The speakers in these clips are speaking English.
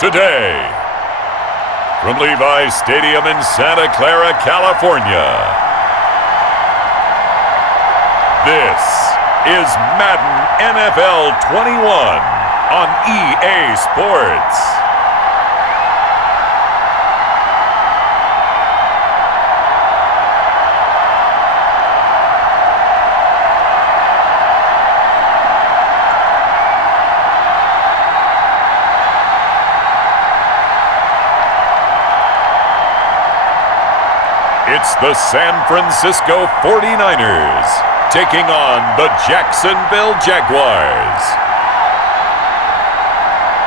Today, from Levi's Stadium in Santa Clara, California, this is Madden NFL 21 on EA Sports. It's the San Francisco 49ers taking on the Jacksonville Jaguars.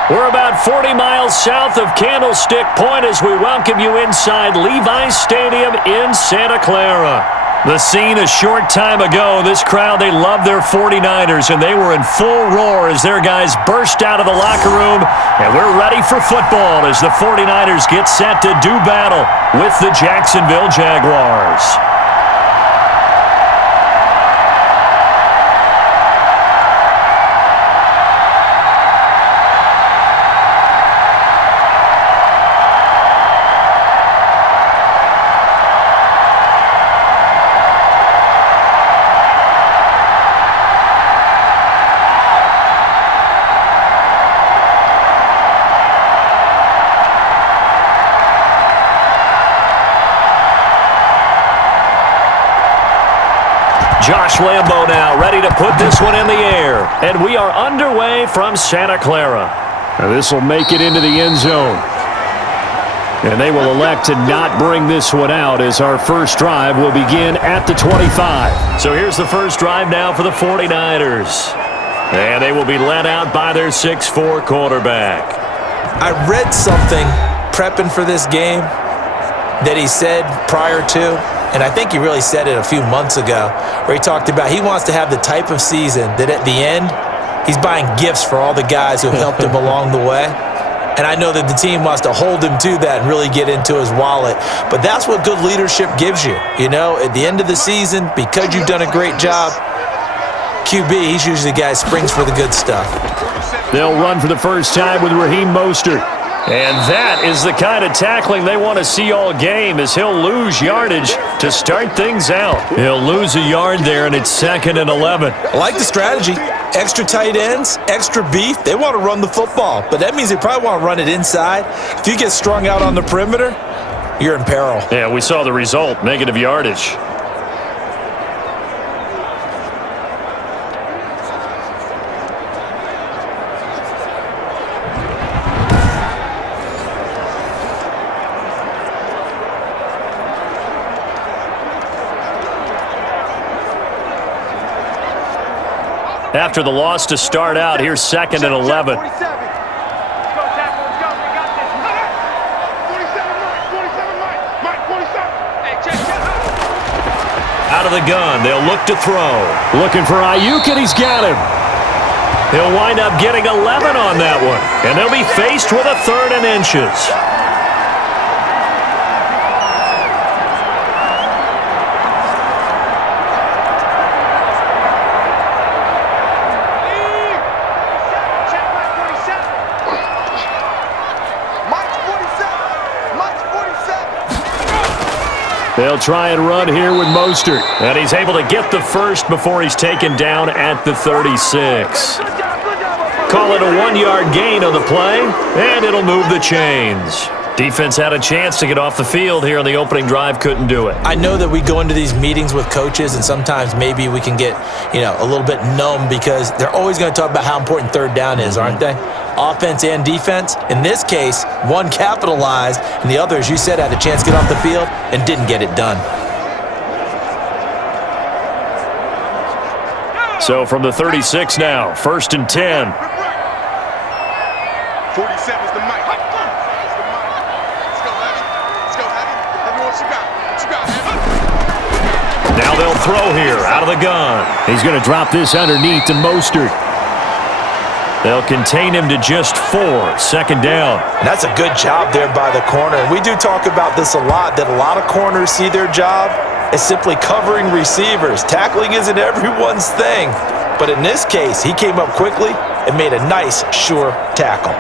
We're about 40 miles south of Candlestick Point as we welcome you inside Levi's Stadium in Santa Clara. The scene a short time ago, this crowd, they love their 49ers, and they were in full roar as their guys burst out of the locker room. And we're ready for football as the 49ers get set to do battle with the Jacksonville Jaguars. Josh Lambo now ready to put this one in the air. And we are underway from Santa Clara. This will make it into the end zone. And they will elect to not bring this one out as our first drive will begin at the 25. So here's the first drive now for the 49ers. And they will be led out by their 6'4" quarterback. I read something prepping for this game that he said prior to, and I think he really said it a few months ago, where he talked about he wants to have the type of season that at the end, he's buying gifts for all the guys who have helped him along the way. And I know that the team wants to hold him to that and really get into his wallet. But that's what good leadership gives you. You know, at the end of the season, because you've done a great job, QB, he's usually the guy who springs for the good stuff. They'll run for the first time with Raheem Mostert. And that is the kind of tackling they want to see all game as he'll lose yardage to start things out. He'll lose a yard there, and it's 2nd and 11. I like the strategy. Extra tight ends, extra beef. They want to run the football, but that means they probably want to run it inside. If you get strung out on the perimeter, you're in peril. Yeah, we saw the result, negative yardage. After the loss to start out, here's 2nd and 11. Out of the gun, they'll look to throw. Looking for Ayuk, and he's got him. He'll wind up getting 11 on that one, and they'll be faced with a 3rd and inches. They'll try and run here with Mostert. And he's able to get the first before he's taken down at the 36. Call it a 1-yard gain on the play, and it'll move the chains. Defense had a chance to get off the field here on the opening drive, couldn't do it. I know that we go into these meetings with coaches, and sometimes maybe we can get, a little bit numb because they're always going to talk about how important 3rd down is, aren't they? Offense and defense. In this case, one capitalized, and the other, as you said, had a chance to get off the field and didn't get it done. So from the 36 now, 1st and 10. 47's the mic. Let's go, Heavy. Let's go, Heavy. Heavy, what you got? What you got, Heavy? Now they'll throw here out of the gun. He's going to drop this underneath to Mostert. They'll contain him to just 4, 2nd down. And that's a good job there by the corner. And we do talk about this a lot, that a lot of corners see their job as simply covering receivers. Tackling isn't everyone's thing. But in this case, he came up quickly and made a nice, sure tackle.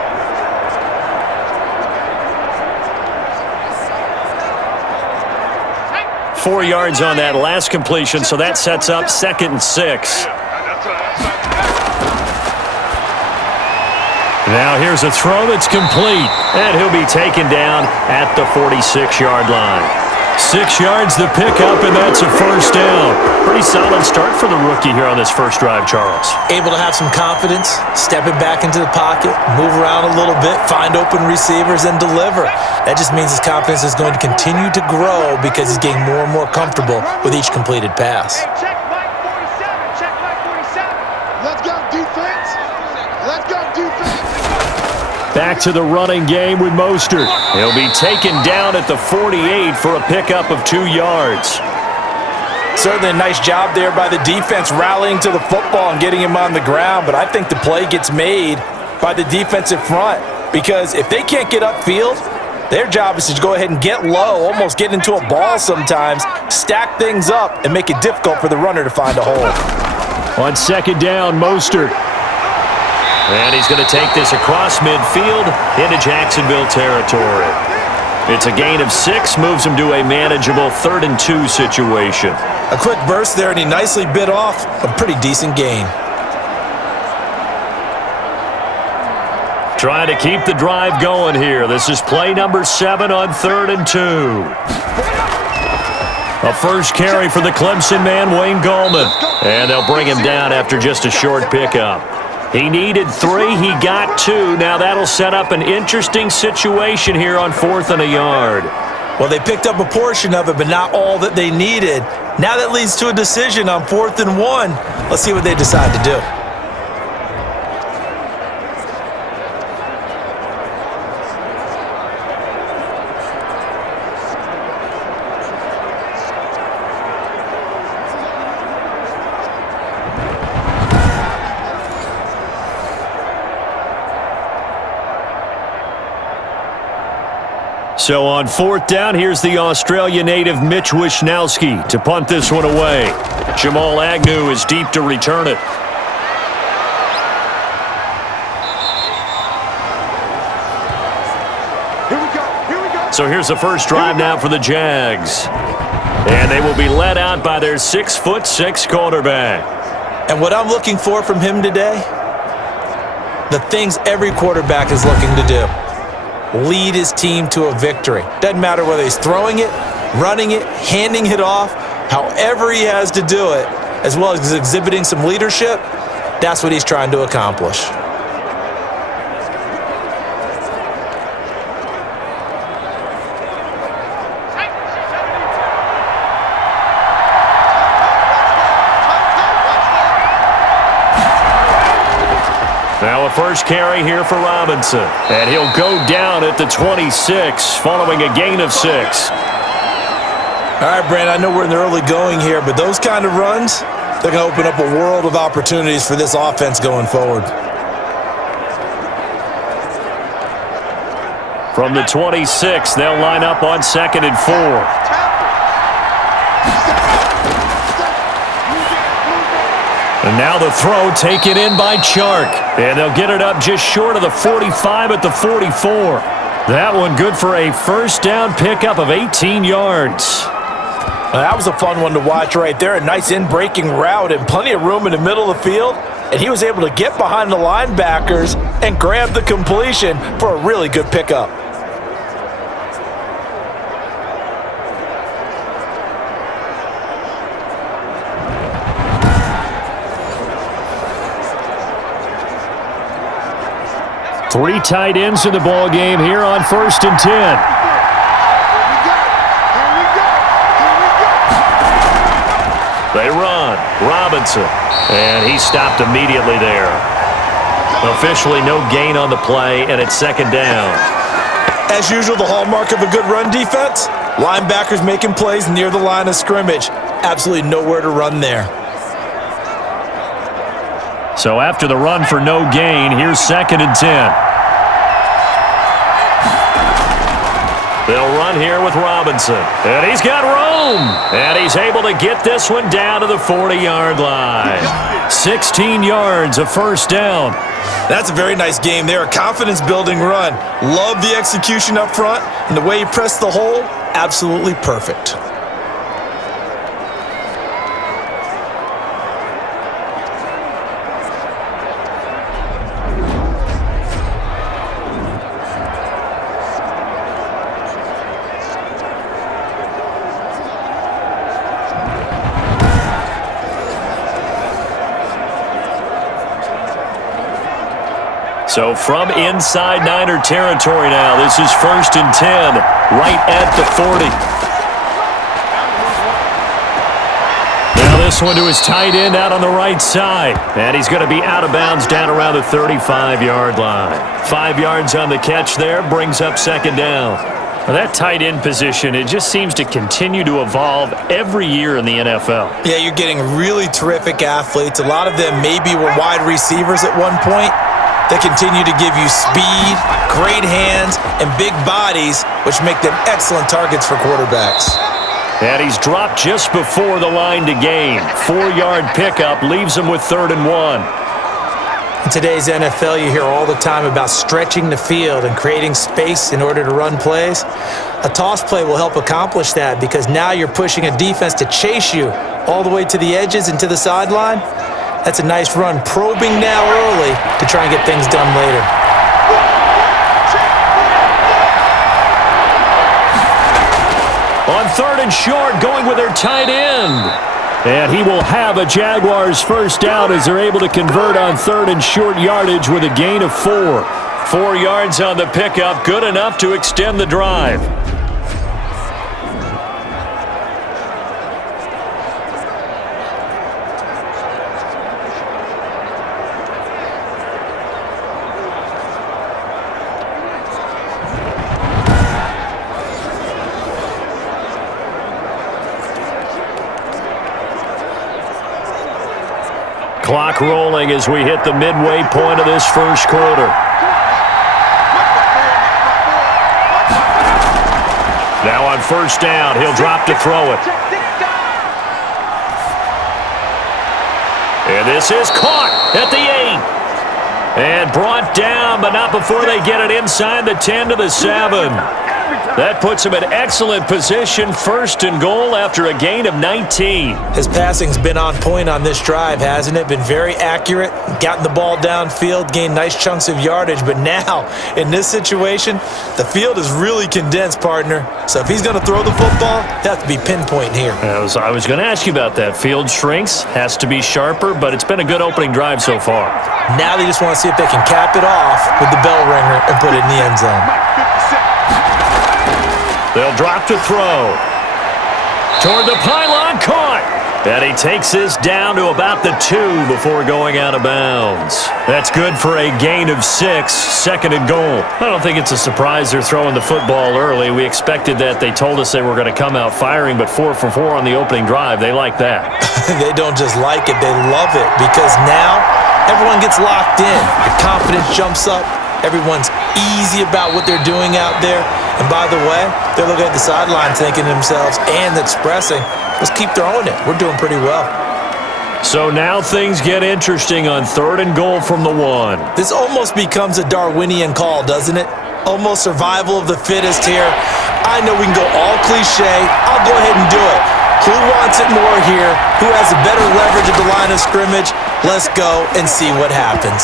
Four yards on that last completion, so that sets up 2nd and 6. Now here's a throw that's complete, and he'll be taken down at the 46-yard line. 6 yards the pickup, and that's a first down. Pretty solid start for the rookie here on this first drive, Charles. Able to have some confidence, stepping back into the pocket, move around a little bit, find open receivers, and deliver. That just means his confidence is going to continue to grow because he's getting more and more comfortable with each completed pass. Check Mike 47. Check Mike 47. Let's go, defense. Let's go, defense. Back to the running game with Mostert. He'll be taken down at the 48 for a pickup of 2 yards. Certainly a nice job there by the defense rallying to the football and getting him on the ground, but I think the play gets made by the defensive front because if they can't get upfield, their job is to go ahead and get low, almost get into a ball sometimes, stack things up, and make it difficult for the runner to find a hole. On 2nd down, Mostert. And he's going to take this across midfield into Jacksonville territory. It's a gain of 6, moves him to a manageable 3rd and 2 situation. A quick burst there, and he nicely bit off a pretty decent gain. Trying to keep the drive going here. This is play number 7 on 3rd and 2. A first carry for the Clemson man, Wayne Gallman. And they'll bring him down after just a short pickup. He needed 3, he got 2. Now that'll set up an interesting situation here on 4th and a yard. Well, they picked up a portion of it, but not all that they needed. Now that leads to a decision on 4th and 1. Let's see what they decide to do. So on 4th down, here's the Australia native Mitch Wishnowsky to punt this one away. Jamal Agnew is deep to return it. So here's the first drive now for the Jags. And they will be led out by their 6'6" quarterback. And what I'm looking for from him today, the things every quarterback is looking to do. Lead his team to a victory. Doesn't matter whether he's throwing it, running it, handing it off, however he has to do it, as well as exhibiting some leadership, that's what he's trying to accomplish. Now a first carry here for Robinson. And he'll go down at the 26 following a gain of 6. All right, Brandon, I know we're in the early going here, but those kind of runs, they're going to open up a world of opportunities for this offense going forward. From the 26, they'll line up on 2nd and 4. And now the throw taken in by Chark. And they'll get it up just short of the 45 at the 44. That one good for a first down pickup of 18 yards. That was a fun one to watch right there. A nice in-breaking route and plenty of room in the middle of the field. And he was able to get behind the linebackers and grab the completion for a really good pickup. Three tight ends in the ball game here on 1st and 10. They run. Robinson. And he stopped immediately there. Officially no gain on the play, and it's 2nd down. As usual, the hallmark of a good run defense, linebackers making plays near the line of scrimmage. Absolutely nowhere to run there. So after the run for no gain, here's 2nd and 10. They'll run here with Robinson. And he's got room. And he's able to get this one down to the 40-yard line. 16 yards, a first down. That's a very nice game there. A confidence-building run. Love the execution up front. And the way he pressed the hole, absolutely perfect. So from inside Niner territory now, this is 1st and 10, right at the 40. Now this one to his tight end out on the right side. And he's going to be out of bounds down around the 35-yard line. 5 yards on the catch there, brings up 2nd down. Well, that tight end position, it just seems to continue to evolve every year in the NFL. Yeah, you're getting really terrific athletes. A lot of them maybe were wide receivers at one point. They continue to give you speed, great hands, and big bodies, which make them excellent targets for quarterbacks. And he's dropped just before the line to gain. 4-yard pickup leaves him with 3rd and 1. In today's NFL, you hear all the time about stretching the field and creating space in order to run plays. A toss play will help accomplish that because now you're pushing a defense to chase you all the way to the edges and to the sideline. That's a nice run, probing now early to try and get things done later. On 3rd and short, going with their tight end. And he will have a Jaguars first down as they're able to convert on 3rd and short yardage with a gain of 4. 4 yards on the pickup, good enough to extend the drive. Clock rolling as we hit the midway point of this first quarter. Now on 1st down, he'll drop to throw it. And this is caught at the 8. And brought down, but not before they get it inside the 10 to the 7. That puts him in excellent position, 1st and goal after a gain of 19. His passing's been on point on this drive, hasn't it? Been very accurate, gotten the ball downfield, gained nice chunks of yardage. But now, in this situation, the field is really condensed, partner. So if he's going to throw the football, he'll have to be pinpoint here. I was going to ask you about that. Field shrinks, has to be sharper, but it's been a good opening drive so far. Now they just want to see if they can cap it off with the bell ringer and put it in the end zone. They'll drop to throw. Toward the pylon, caught. And he takes this down to about the 2 before going out of bounds. That's good for a gain of 6, 2nd and goal. I don't think it's a surprise they're throwing the football early. We expected that. They told us they were going to come out firing, but 4 for 4 on the opening drive. They like that. They don't just like it, they love it, because now everyone gets locked in. The confidence jumps up. Everyone's easy about what they're doing out there. And by the way, they're looking at the sideline thinking to themselves and expressing, let's keep throwing it. We're doing pretty well. So now things get interesting on 3rd and goal from the 1. This almost becomes a Darwinian call, doesn't it? Almost survival of the fittest here. I know we can go all cliche. I'll go ahead and do it. Who wants it more here? Who has a better leverage at the line of scrimmage? Let's go and see what happens.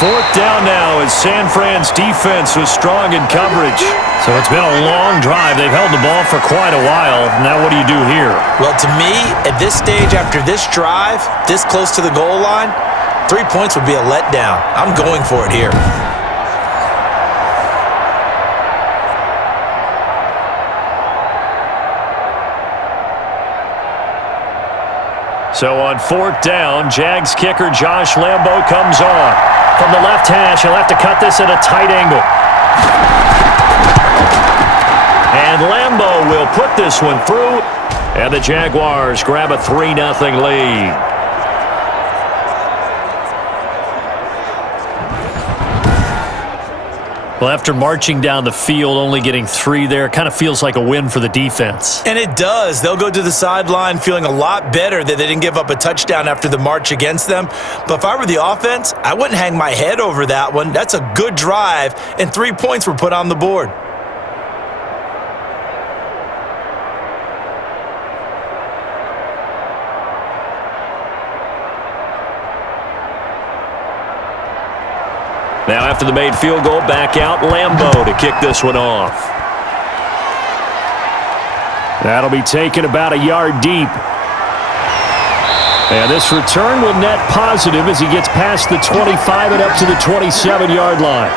4th down now as San Fran's defense was strong in coverage. So it's been a long drive. They've held the ball for quite a while. Now what do you do here? Well, to me, at this stage after this drive, this close to the goal line, 3 points would be a letdown. I'm going for it here. So on 4th down, Jags kicker Josh Lambo comes on. From the left hash, he'll have to cut this at a tight angle. And Lambo will put this one through. And the Jaguars grab a 3-0 lead. Well, after marching down the field, only getting 3 there, kind of feels like a win for the defense. And it does. They'll go to the sideline feeling a lot better that they didn't give up a touchdown after the march against them. But if I were the offense, I wouldn't hang my head over that one. That's a good drive, and 3 points were put on the board. Now after the made field goal, back out Lambeau to kick this one off. That'll be taken about a yard deep. And this return will net positive as he gets past the 25 and up to the 27-yard line.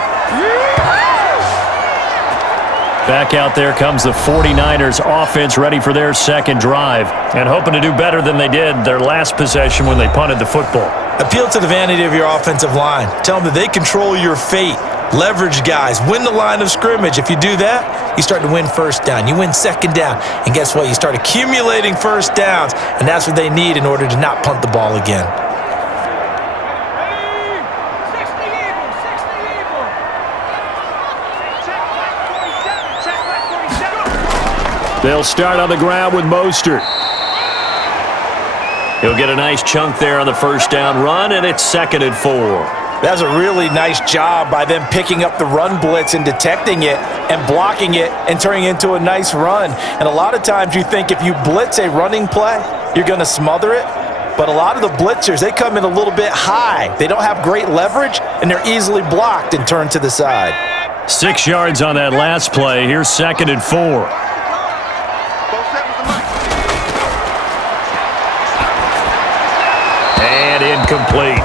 Back out there comes the 49ers offense ready for their second drive and hoping to do better than they did their last possession when they punted the football. Appeal to the vanity of your offensive line. Tell them that they control your fate. Leverage guys. Win the line of scrimmage. If you do that, you start to win first down. You win second down. And guess what? You start accumulating first downs. And that's what they need in order to not punt the ball again. They'll start on the ground with Mostert. He'll get a nice chunk there on the first down run, and it's 2nd and 4. That's a really nice job by them picking up the run blitz and detecting it and blocking it and turning it into a nice run. And a lot of times you think if you blitz a running play, you're going to smother it. But a lot of the blitzers, they come in a little bit high. They don't have great leverage, and they're easily blocked and turned to the side. 6 yards on that last play. Here's 2nd and 4. And incomplete.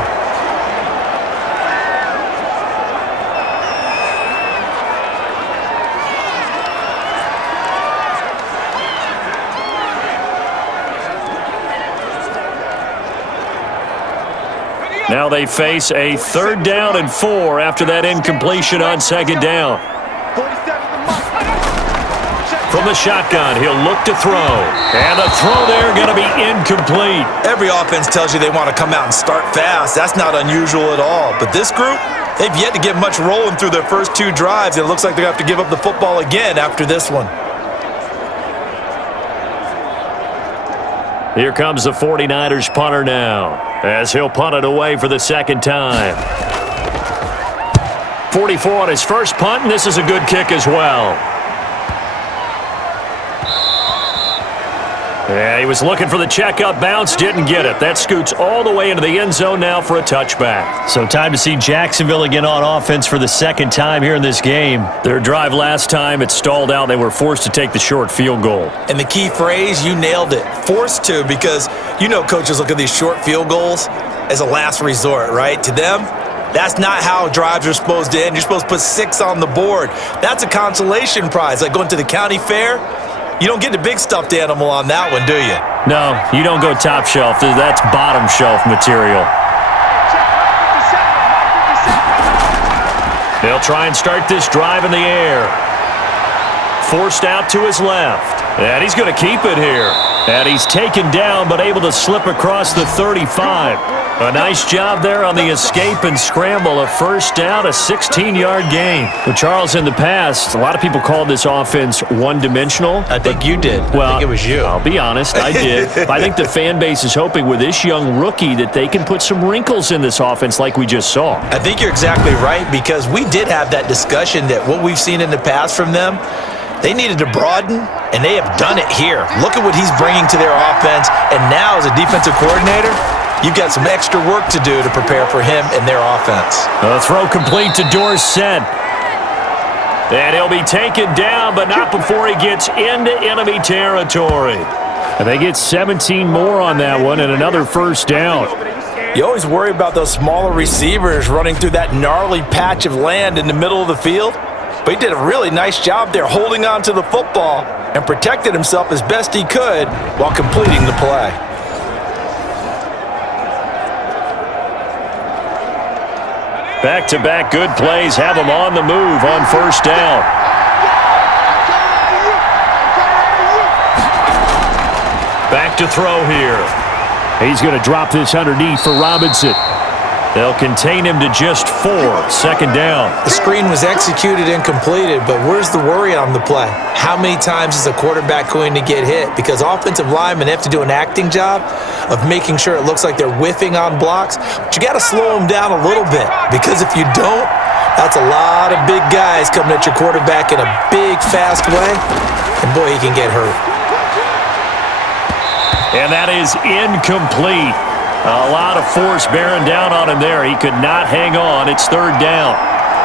Now they face a 3rd down and 4 after that incompletion on 2nd down. From the shotgun, he'll look to throw. And the throw there going to be incomplete. Every offense tells you they want to come out and start fast. That's not unusual at all. But this group, they've yet to get much rolling through their first 2 drives. It looks like they're going to have to give up the football again after this one. Here comes the 49ers punter now, as he'll punt it away for the 2nd time. 44 on his first punt, and this is a good kick as well. Yeah, he was looking for the checkup bounce, didn't get it. That scoots all the way into the end zone now for a touchback. So time to see Jacksonville again on offense for the 2nd time here in this game. Their drive last time, it stalled out. They were forced to take the short field goal. And the key phrase, you nailed it. Forced to, because you know coaches look at these short field goals as a last resort, right? To them, that's not how drives are supposed to end. You're supposed to put 6 on the board. That's a consolation prize, like going to the county fair. You don't get the big stuffed animal on that one, do you? No, you don't go top shelf. That's bottom shelf material. They'll try and start this drive in the air. Forced out to his left. And he's going to keep it here. And he's taken down but able to slip across the 35. A nice job there on the escape and scramble. A first down, a 16-yard gain. Well, Charles, in the past, a lot of people called this offense one-dimensional. I think you did. Well, I think it was you. I'll be honest, I did. But I think the fan base is hoping with this young rookie that they can put some wrinkles in this offense like we just saw. I think you're exactly right, because we did have that discussion that what we've seen in the past from them, they needed to broaden, and they have done it here. Look at what he's bringing to their offense, and now as a defensive coordinator, you've got some extra work to do to prepare for him and their offense. The throw complete to Dorsett. And he'll be taken down, but not before he gets into enemy territory. And they get 17 more on that one and another first down. You always worry about those smaller receivers running through that gnarly patch of land in the middle of the field. But he did a really nice job there holding on to the football and protected himself as best he could while completing the play. Back-to-back good plays have him on the move on first down. Back to throw here. He's going to drop this underneath for Robinson. They'll contain him to just 4, second down. The screen was executed and completed, but where's the worry on the play? How many times is a quarterback going to get hit? Because offensive linemen have to do an acting job of making sure it looks like they're whiffing on blocks. But you got to slow them down a little bit, because if you don't, that's a lot of big guys coming at your quarterback in a big, fast way, and boy, he can get hurt. And that is incomplete. A lot of force bearing down on him there. He could not hang on. It's third down.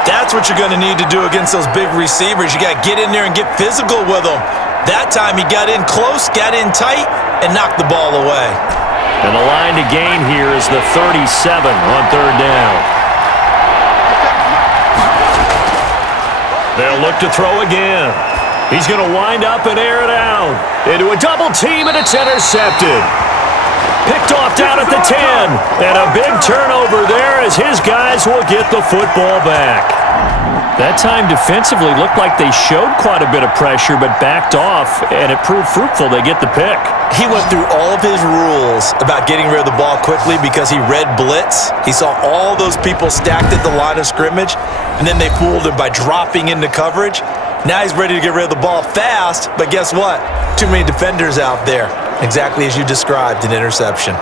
That's what you're going to need to do against those big receivers. You got to get in there and get physical with them. That time he got in close, got in tight, and knocked the ball away. And the line to gain here is the 37 on third down. They'll look to throw again. He's going to wind up and air it out into a double team, and it's intercepted. Picked off down at the 10. And a big turnover there as his guys will get the football back. That time defensively looked like they showed quite a bit of pressure but backed off, and it proved fruitful. They get the pick. He went through all of his rules about getting rid of the ball quickly because he read blitz. He saw all those people stacked at the line of scrimmage, and then they fooled him by dropping into coverage. Now he's ready to get rid of the ball fast, but guess what? Too many defenders out there. Exactly as you described, an interception.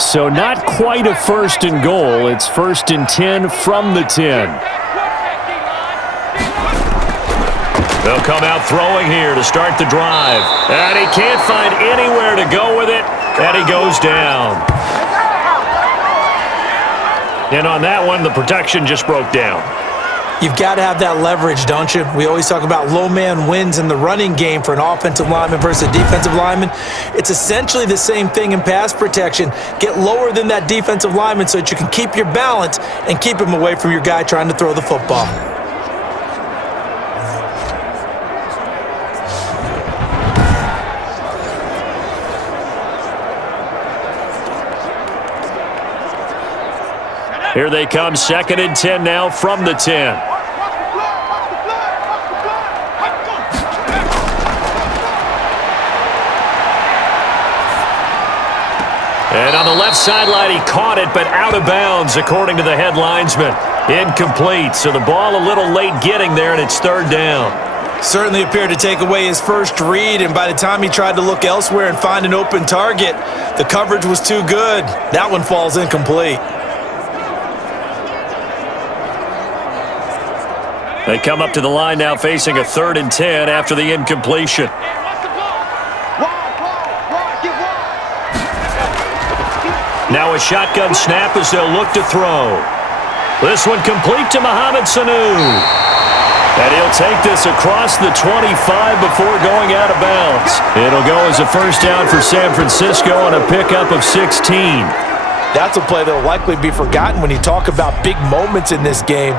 So not quite a first and goal. It's first and 10 from the 10. They'll come out throwing here to start the drive. And he can't find anywhere to go with it. And he goes down. And on that one, the protection just broke down. You've got to have that leverage, don't you? We always talk about low man wins in the running game for an offensive lineman versus a defensive lineman. It's essentially the same thing in pass protection. Get lower than that defensive lineman so that you can keep your balance and keep him away from your guy trying to throw the football. Here they come, second and 10 now from the 10. And on the left sideline, he caught it, but out of bounds, according to the head linesman. Incomplete, so the ball a little late getting there, and it's third down. Certainly appeared to take away his first read, and by the time he tried to look elsewhere and find an open target, the coverage was too good. That one falls incomplete. They come up to the line now facing a third and 10 after the incompletion. Now a shotgun snap as they'll look to throw. This one complete to Mohamed Sanu. And he'll take this across the 25 before going out of bounds. It'll go as a first down for San Francisco on a pickup of 16. That's a play that will likely be forgotten when you talk about big moments in this game.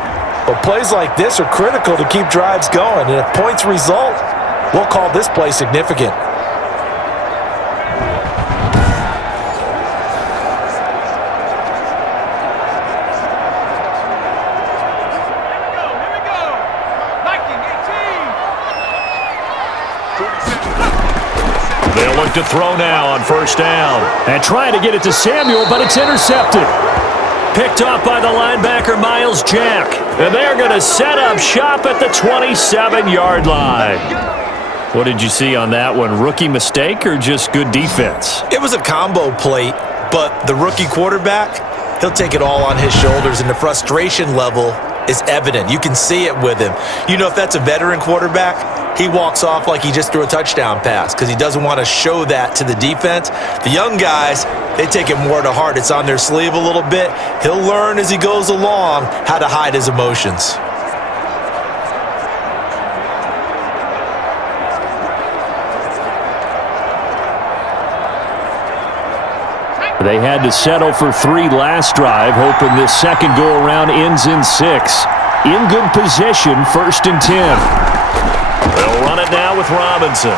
But plays like this are critical to keep drives going. And if points result, we'll call this play significant. They'll look to throw now on first down. And trying to get it to Samuel, but it's intercepted. Picked off by the linebacker, Miles Jack. And they're going to set up shop at the 27-yard line. What did you see on that one? Rookie mistake or just good defense? It was a combo plate, but the rookie quarterback, he'll take it all on his shoulders, and the frustration level is evident. You can see it with him. You know, if that's a veteran quarterback, he walks off like he just threw a touchdown pass because he doesn't want to show that to the defense. The young guys, they take it more to heart. It's on their sleeve a little bit. He'll learn as he goes along how to hide his emotions. They had to settle for 3 last drive, hoping this second go-around ends in 6. In good position, first and 10. They'll run it now with Robinson.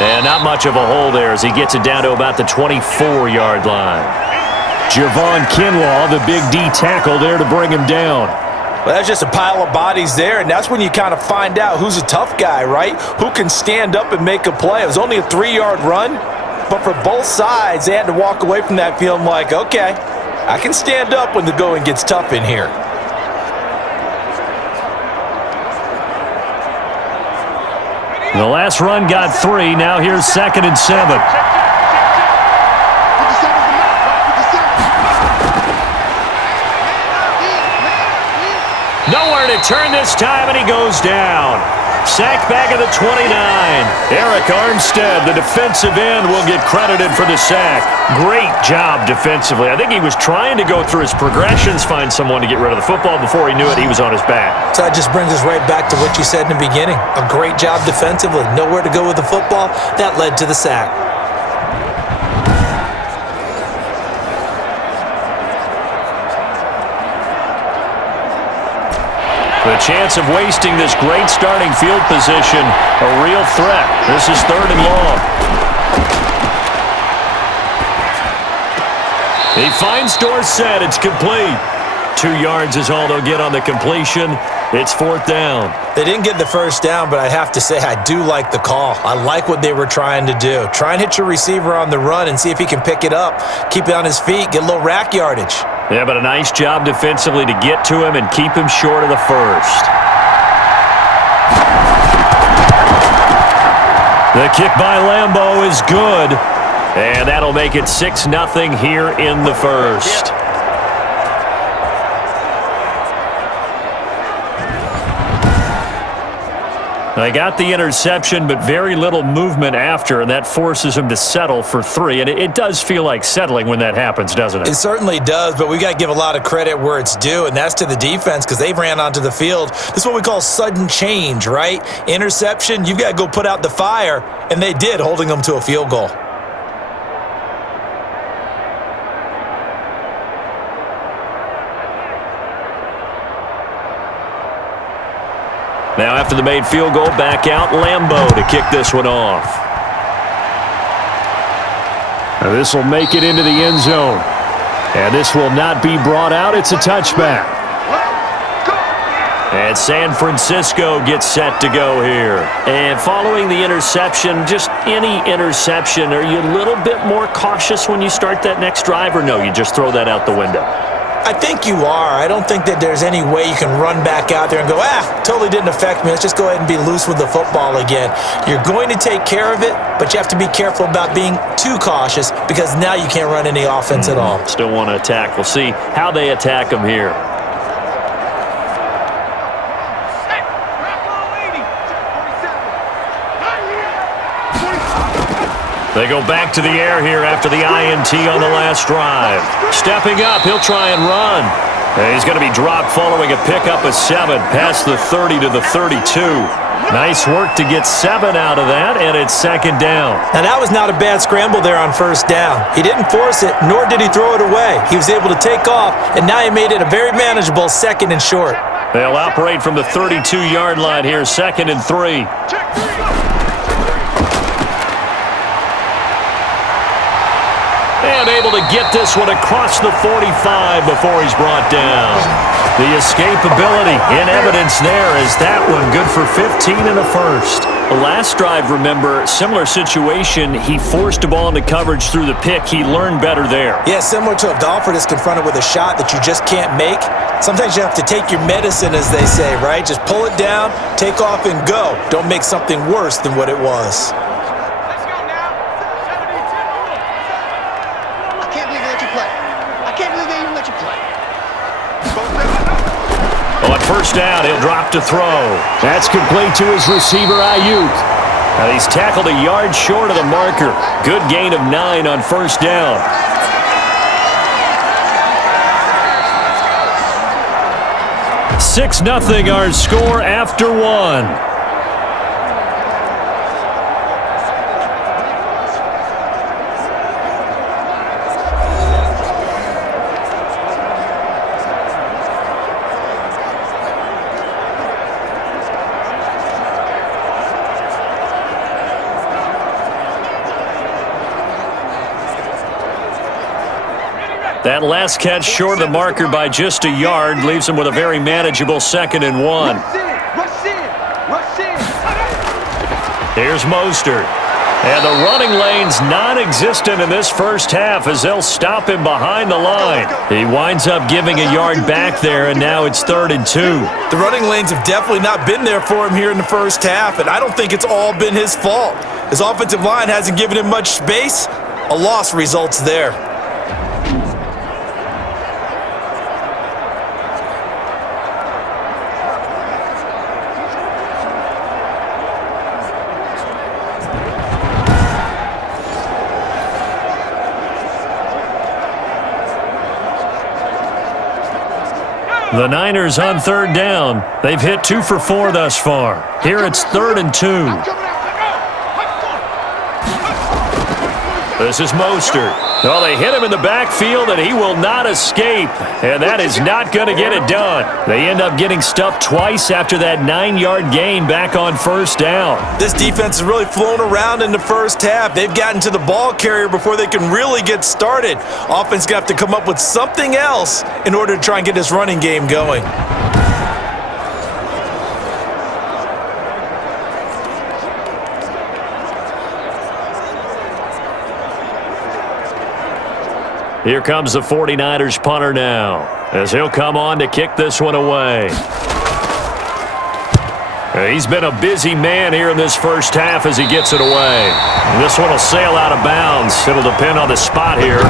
And not much of a hole there as he gets it down to about the 24-yard line. Javon Kinlaw, the big D tackle there to bring him down. Well, that's just a pile of bodies there, and that's when you kind of find out who's a tough guy, right? Who can stand up and make a play. It was only a 3-yard run, but for both sides, they had to walk away from that feeling like, okay, I can stand up when the going gets tough in here. The last run got 3. Now here's 2nd and 7. Nowhere to turn this time, and he goes down. Sacked back at the 29. Eric Armstead, the defensive end, will get credited for the sack. Great job defensively. I think he was trying to go through his progressions, find someone to get rid of the football. Before he knew it, he was on his back. So that just brings us right back to what you said in the beginning. A great job defensively. Nowhere to go with the football. That led to the sack. The chance of wasting this great starting field position, a real threat. This is 3rd and long. He finds Dorsett. It's complete. 2 yards is all they'll get on the completion. It's 4th down. They didn't get the first down, but I have to say I do like the call. I like what they were trying to do. Try and hit your receiver on the run and see if he can pick it up, keep it on his feet, get a little rack yardage. Yeah, but a nice job defensively to get to him and keep him short of the first. The kick by Lambeau is good, and that'll make it 6-0 here in the first. They got the interception, but very little movement after, and that forces him to settle for 3. And it does feel like settling when that happens, doesn't it? It certainly does, but we got to give a lot of credit where it's due, and that's to the defense because they ran onto the field. This is what we call sudden change, right? Interception, you've got to go put out the fire, and they did, holding them to a field goal. Now after the made field goal, back out Lambeau to kick this one off. Now this will make it into the end zone. And this will not be brought out. It's a touchback. And San Francisco gets set to go here. And following the interception, just any interception, are you a little bit more cautious when you start that next drive, or no, you just throw that out the window? I think you are. I don't think that there's any way you can run back out there and go, totally didn't affect me. Let's just go ahead and be loose with the football again. You're going to take care of it, but you have to be careful about being too cautious because now you can't run any offense at all. Still want to attack. We'll see how they attack them here. They go back to the air here after the INT on the last drive. Stepping up, he'll try and run. And he's going to be dropped following a pickup of 7 past the 30 to the 32. Nice work to get 7 out of that, and it's 2nd down. Now, that was not a bad scramble there on 1st down. He didn't force it, nor did he throw it away. He was able to take off, and now he made it a very manageable 2nd and short. They'll operate from the 32-yard line here, 2nd and 3. And able to get this one across the 45 before he's brought down. The escapability in evidence there is that one good for 15 in the first. The last drive, remember, similar situation. He forced a ball into coverage through the pick. He learned better there. Yeah, similar to a golfer that's confronted with a shot that you just can't make. Sometimes you have to take your medicine, as they say, right? Just pull it down, take off, and go. Don't make something worse than what it was. On 1st down, he'll drop to throw. That's complete to his receiver, Ayuk. Now he's tackled a yard short of the marker. Good gain of 9 on 1st down. Six 0 our score after 1. That last catch short of the marker by just a yard leaves him with a very manageable 2nd and 1. Here's Mostert. And the running lane's non-existent in this first half as they'll stop him behind the line. He winds up giving a yard back there, and now it's 3rd and 2. The running lanes have definitely not been there for him here in the first half, and I don't think it's all been his fault. His offensive line hasn't given him much space. A loss results there. The Niners on 3rd down. They've hit 2 for 4 thus far. Here it's 3rd and 2. This is Mostert. Well, they hit him in the backfield, and he will not escape. And that is not going to get it done. They end up getting stuffed twice after that 9-yard gain back on 1st down. This defense has really flown around in the first half. They've gotten to the ball carrier before they can really get started. Offense going to have to come up with something else in order to try and get this running game going. Here comes the 49ers punter now, as he'll come on to kick this one away. He's been a busy man here in this first half as he gets it away. This one will sail out of bounds. It'll depend on the spot here.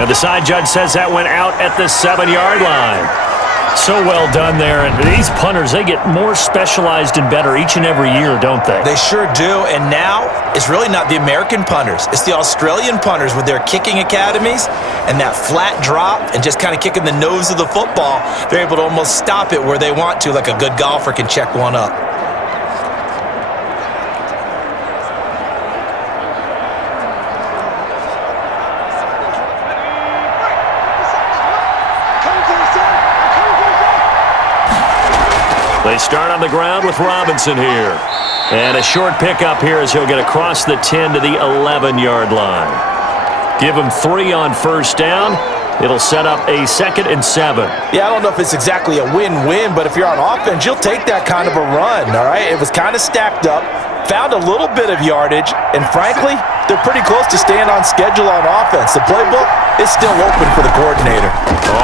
And the side judge says that went out at the 7-yard line. So well done there. And these punters, they get more specialized and better each and every year, don't they? They sure do. And now it's really not the American punters. It's the Australian punters with their kicking academies and that flat drop and just kind of kicking the nose of the football. They're able to almost stop it where they want to, like a good golfer can check one up. They start on the ground with Robinson here. And a short pickup here as he'll get across the 10 to the 11-yard line. Give him 3 on 1st down. It'll set up a 2nd and 7. Yeah, I don't know if it's exactly a win-win, but if you're on offense, you'll take that kind of a run, all right? It was kind of stacked up, found a little bit of yardage, and frankly, they're pretty close to staying on schedule on offense. The playbook is still open for the coordinator.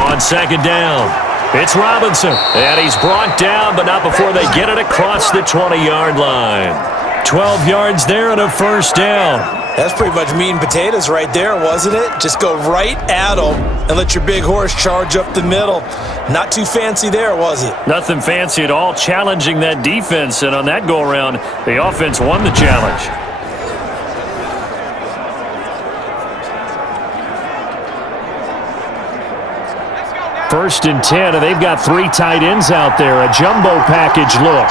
On 2nd down. It's Robinson, and he's brought down, but not before they get it across the 20-yard line. 12 yards there and a 1st down. That's pretty much meat and potatoes right there, wasn't it? Just go right at them and let your big horse charge up the middle. Not too fancy there, was it? Nothing fancy at all, challenging that defense, and on that go-around, the offense won the challenge. First and 10, and they've got 3 tight ends out there. A jumbo package look.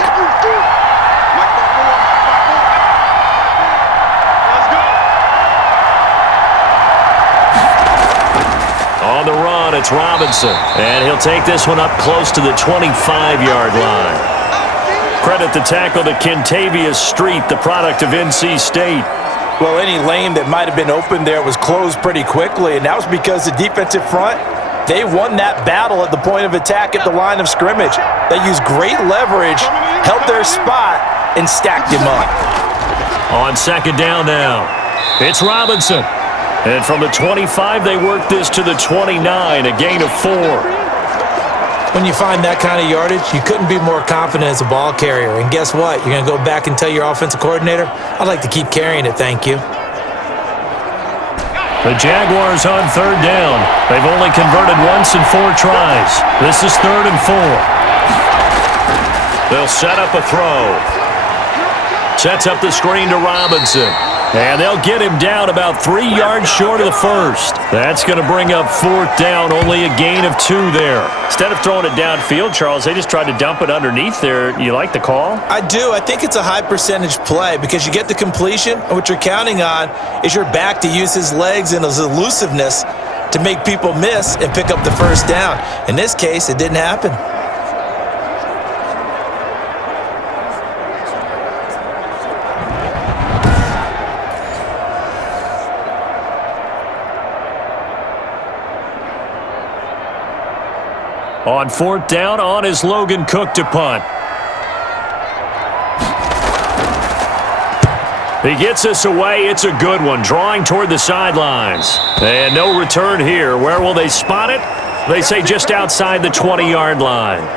On the run, it's Robinson. And he'll take this one up close to the 25-yard line. Credit the tackle to Kentavious Street, the product of NC State. Well, any lane that might have been open there was closed pretty quickly, and that was because the defensive front, they won that battle at the point of attack at the line of scrimmage. They used great leverage, held their spot, and stacked him up. On 2nd down now, it's Robinson. And from the 25, they work this to the 29, a gain of 4. When you find that kind of yardage, you couldn't be more confident as a ball carrier. And guess what? You're going to go back and tell your offensive coordinator, I'd like to keep carrying it, thank you. The Jaguars on 3rd down. They've only converted once in 4 tries. This is 3rd and 4. They'll set up a throw. Sets up the screen to Robinson. And they'll get him down about 3 yards short of the first. That's going to bring up 4th down, only a gain of 2 there. Instead of throwing it downfield, Charles, they just tried to dump it underneath there. You like the call? I do. I think it's a high percentage play because you get the completion, and what you're counting on is your back to use his legs and his elusiveness to make people miss and pick up the 1st down. In this case, it didn't happen. On 4th down, on is Logan Cook to punt. He gets us away. It's a good one, drawing toward the sidelines. And no return here. Where will they spot it? They say just outside the 20-yard line.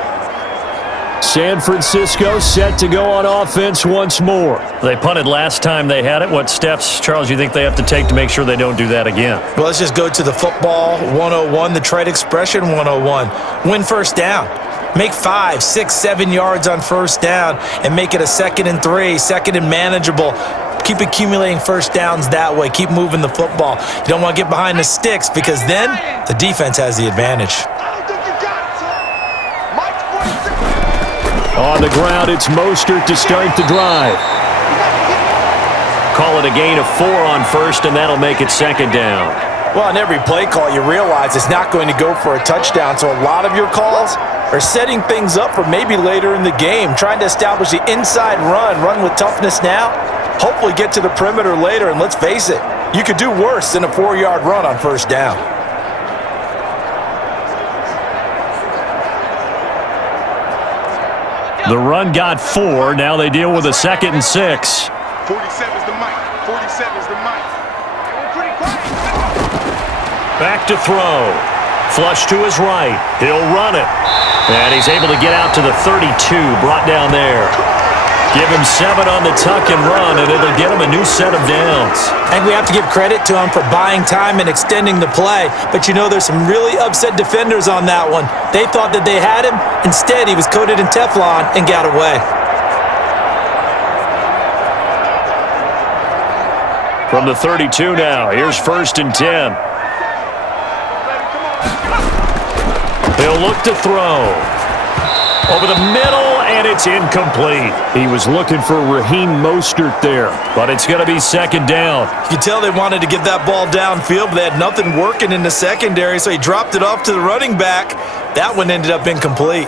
San Francisco set to go on offense once more. They punted last time they had it. What steps, Charles, you think they have to take to make sure they don't do that again? Well, let's just go to the football 101, the trade expression 101. Win first down. Make 5, 6, 7 yards on first down and make it a 2nd and 3, 2nd and manageable. Keep accumulating first downs that way. Keep moving the football. You don't want to get behind the sticks because then the defense has the advantage. On the ground, it's Mostert to start the drive. Call it a gain of 4 on first, and that'll make it 2nd down. Well, on every play call, you realize it's not going to go for a touchdown, so a lot of your calls are setting things up for maybe later in the game, trying to establish the inside run with toughness now, hopefully get to the perimeter later, and let's face it, you could do worse than a 4-yard run on first down. The run got 4. Now they deal with a 2nd and 6. 47's the mic. 47's the mic. Back to throw. Flush to his right. He'll run it. And he's able to get out to the 32. Brought down there. Give him 7 on the tuck and run, and it'll get him a new set of downs. I think we have to give credit to him for buying time and extending the play. But you know, there's some really upset defenders on that one. They thought that they had him. Instead, he was coated in Teflon and got away. From the 32 now, here's 1st and 10. He'll look to throw. Over the middle, and it's incomplete. He was looking for Raheem Mostert there, but it's going to be 2nd down. You can tell they wanted to get that ball downfield, but they had nothing working in the secondary, so he dropped it off to the running back. That one ended up incomplete.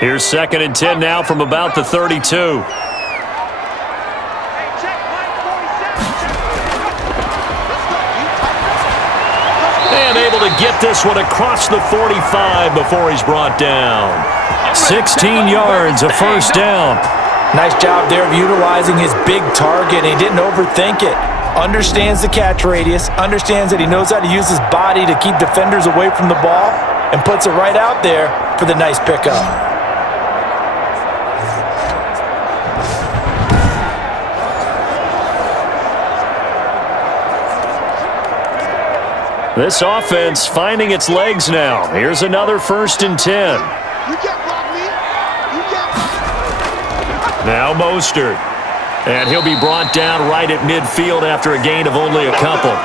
Here's 2nd and 10 now from about the 32. And able to get this one across the 45 before he's brought down. 16 yards, a 1st down. Nice job there of utilizing his big target. He didn't overthink it. Understands the catch radius, understands that he knows how to use his body to keep defenders away from the ball, and puts it right out there for the nice pickup. This offense finding its legs now. Here's another 1st and 10. You can't block me. You can't block me. Now Mostert. And he'll be brought down right at midfield after a gain of only a couple.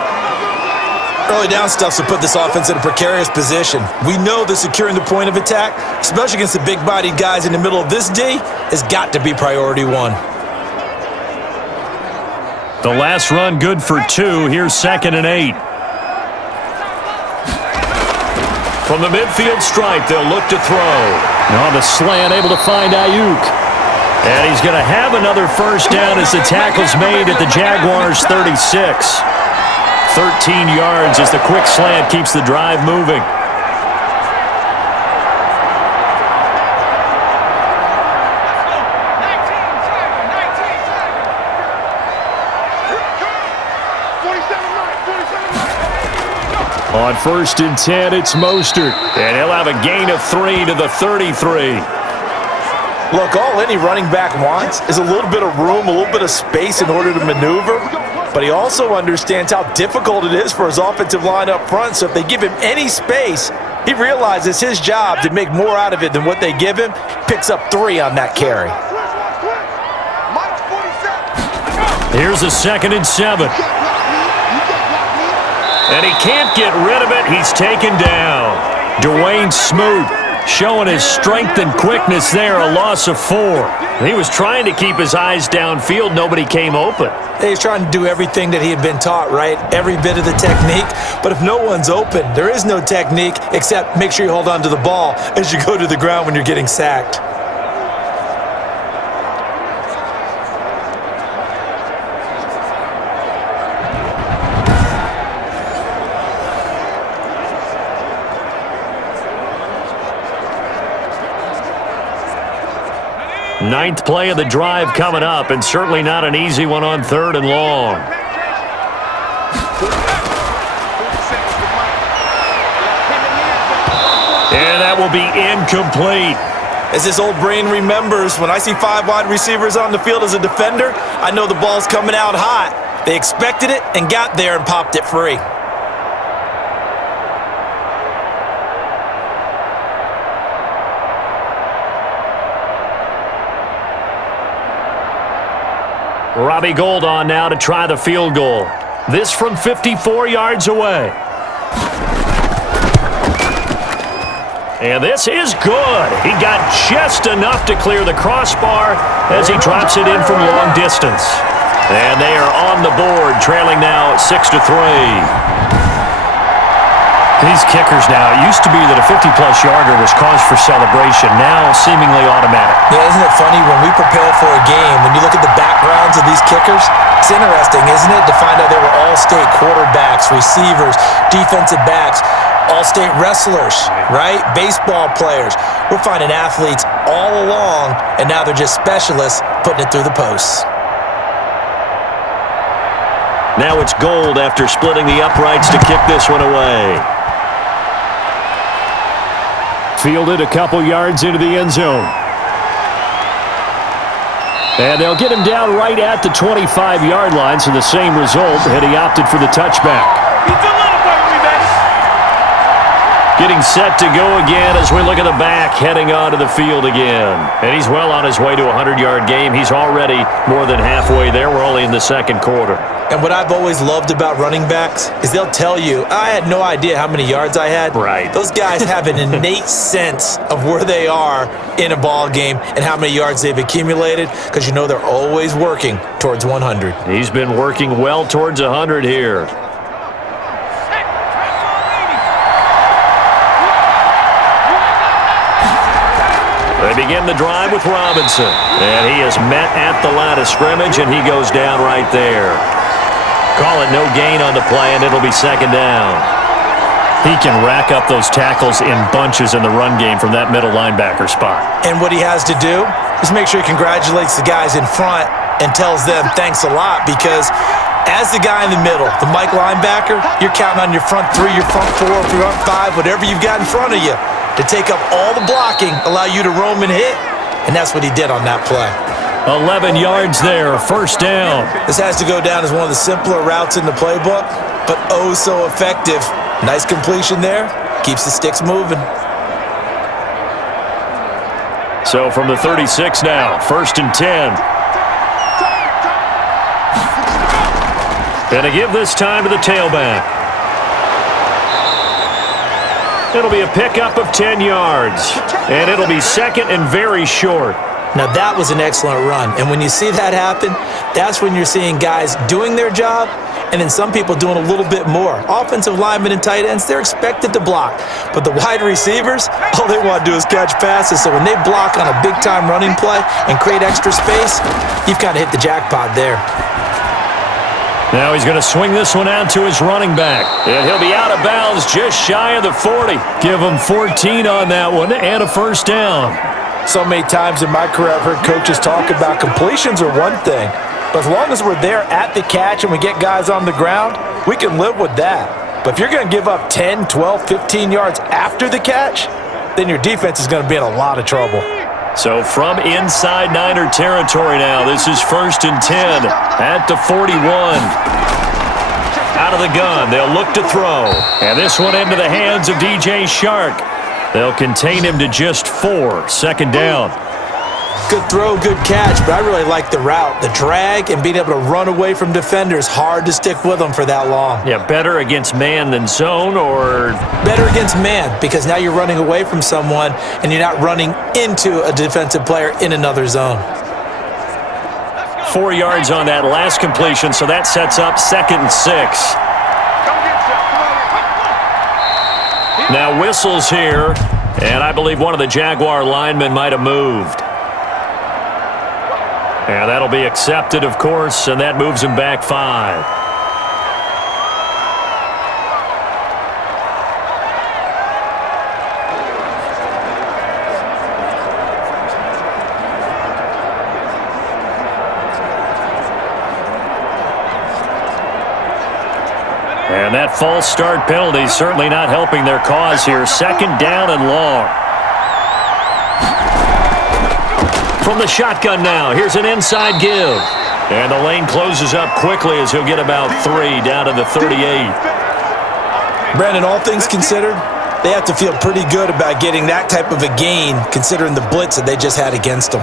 Early down stuff to put this offense in a precarious position. We know that securing the point of attack, especially against the big-bodied guys in the middle of this D, has got to be priority 1. The last run good for 2. Here's 2nd and 8. From the midfield stripe, they'll look to throw. On the slant, able to find Ayuk. And he's going to have another 1st down as the tackle's made at the Jaguars' 36. 13 yards as the quick slant keeps the drive moving. On 1st and 10, it's Mostert. And he'll have a gain of 3 to the 33. Look, all any running back wants is a little bit of room, a little bit of space in order to maneuver. But he also understands how difficult it is for his offensive line up front. So if they give him any space, he realizes his job to make more out of it than what they give him. Picks up 3 on that carry. Here's a 2nd and 7. And he can't get rid of it. He's taken down. Dwayne Smoot showing his strength and quickness there, a loss of 4. He was trying to keep his eyes downfield. Nobody came open. He's trying to do everything that he had been taught, right? Every bit of the technique. But if no one's open, there is no technique except make sure you hold on to the ball as you go to the ground when you're getting sacked. Ninth play of the drive coming up, and certainly not an easy one on 3rd and long. And that will be incomplete. As this old brain remembers, when I see 5 wide receivers on the field as a defender, I know the ball's coming out hot. They expected it and got there and popped it free. Robbie Gould on now to try the field goal. This from 54 yards away. And this is good. He got just enough to clear the crossbar as he drops it in from long distance. And they are on the board, trailing now 6-3. These kickers now, it used to be that a 50-plus yarder was cause for celebration, now seemingly automatic. Yeah, isn't it funny when we prepare for a game, when you look at the backgrounds of these kickers, it's interesting, isn't it, to find out they were all-state quarterbacks, receivers, defensive backs, all-state wrestlers, right? Baseball players. We're finding athletes all along, and now they're just specialists putting it through the posts. Now it's Gould after splitting the uprights to kick this one away. Fielded a couple yards into the end zone. And they'll get him down right at the 25-yard line, so the same result, and he opted for the touchback. Getting set to go again as we look at the back, heading onto the field again. And he's well on his way to a 100-yard game. He's already more than halfway there. We're only in the second quarter. And what I've always loved about running backs is they'll tell you, I had no idea how many yards I had. Right. Those guys have an innate sense of where they are in a ball game and how many yards they've accumulated, because you know they're always working towards 100. He's been working well towards 100 here. They begin the drive with Robinson, and he is met at the line of scrimmage, and he goes down right there. Call it no gain on the play, and it'll be second down. He can rack up those tackles in bunches in the run game from that middle linebacker spot. And what he has to do is make sure he congratulates the guys in front and tells them thanks a lot, because as the guy in the middle, the Mike linebacker, you're counting on your front 3, your front 4, front 5, whatever you've got in front of you, to take up all the blocking, allow you to roam and hit, and that's what he did on that play. 11 yards there, first down. This has to go down as one of the simpler routes in the playbook, but oh so effective. Nice completion there, keeps the sticks moving. So from the 36 now, 1st and 10. Gonna give this time to the tailback. It'll be a pickup of 10 yards, and it'll be second and very short. Now that was an excellent run, and when you see that happen, that's when you're seeing guys doing their job, and then some people doing a little bit more. Offensive linemen and tight ends, they're expected to block, but the wide receivers, all they want to do is catch passes, so when they block on a big-time running play and create extra space, you've kind of hit the jackpot there. Now he's going to swing this one out to his running back, and he'll be out of bounds just shy of the 40. Give him 14 on that one and a first down. So many times in my career, I've heard coaches talk about completions are one thing, but as long as we're there at the catch and we get guys on the ground, we can live with that. But if you're going to give up 10, 12, 15 yards after the catch, then your defense is going to be in a lot of trouble. So from inside Niner territory now, this is 1st and 10 at the 41. Out of the gun, they'll look to throw. And this one into the hands of DJ Shark. They'll contain him to just 4, second down. Good throw, good catch, but I really like the route. The drag and being able to run away from defenders, hard to stick with them for that long. Yeah, better against man than zone, or? Better against man, because now you're running away from someone and you're not running into a defensive player in another zone. 4 yards on that last completion, so that sets up 2nd and 6. Now whistles here, and I believe one of the Jaguar linemen might have moved. And that'll be accepted, of course, and that moves him back 5. And that false start penalty is certainly not helping their cause here. Second down and long. From the shotgun now, here's an inside give. And the lane closes up quickly as he'll get about 3 down to the 38. Brandon, all things considered, they have to feel pretty good about getting that type of a gain considering the blitz that they just had against them.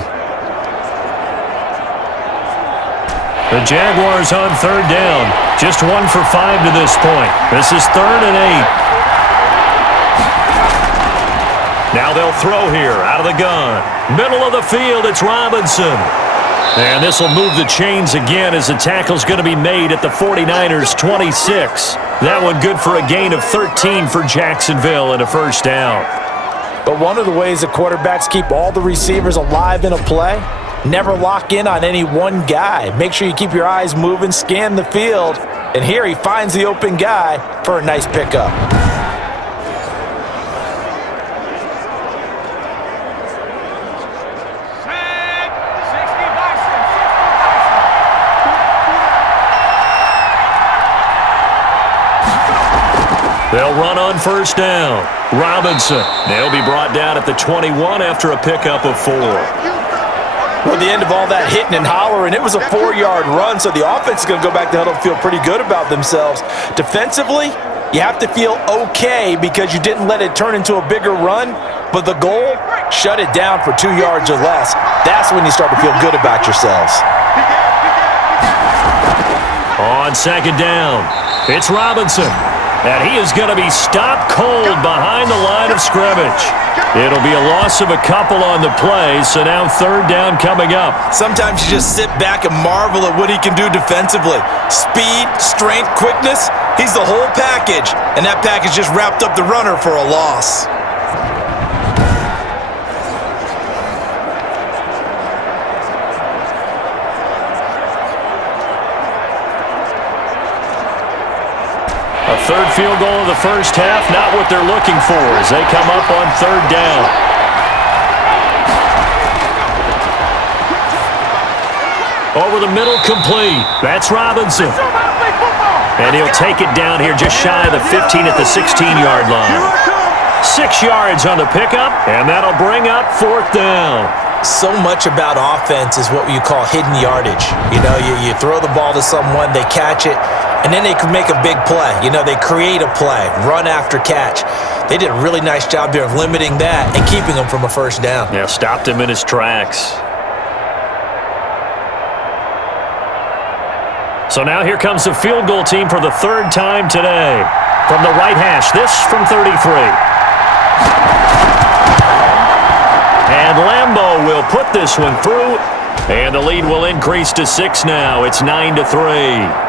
The Jaguars on third down. Just 1 for 5 to this point. This is 3rd and 8. Now they'll throw here out of the gun. Middle of the field, it's Robinson. And this will move the chains again as the tackle's going to be made at the 49ers' 26. That one good for a gain of 13 for Jacksonville and a first down. But one of the ways the quarterbacks keep all the receivers alive in a play, never lock in on any one guy. Make sure you keep your eyes moving, scan the field, and here he finds the open guy for a nice pickup. They'll run on first down. Robinson. They'll be brought down at the 21 after a pickup of 4. Well, at the end of all that hitting and hollering, it was a 4-yard run, so the offense is going to go back to huddle and feel pretty good about themselves. Defensively, you have to feel okay because you didn't let it turn into a bigger run, but the goal, shut it down for 2 yards or less. That's when you start to feel good about yourselves. On second down, it's Robinson. And he is going to be stopped cold behind the line of scrimmage. It'll be a loss of a couple on the play, so now third down coming up. Sometimes you just sit back and marvel at what he can do defensively. Speed, strength, quickness, he's the whole package. And that package just wrapped up the runner for a loss. A third field goal of the first half, not what they're looking for as they come up on third down. Over the middle, complete. That's Robinson. And he'll take it down here just shy of the 15 at the 16-yard line. 6 yards on the pickup, and that'll bring up fourth down. So much about offense is what you call hidden yardage. You know, you throw the ball to someone, they catch it, and then they can make a big play. You know, they create a play, run after catch. They did a really nice job there of limiting that and keeping him from a first down. Yeah, stopped him in his tracks. So now here comes the field goal team for the third time today. From the right hash, this from 33. And Lambeau will put this one through, and the lead will increase to 6 now. It's 9-3.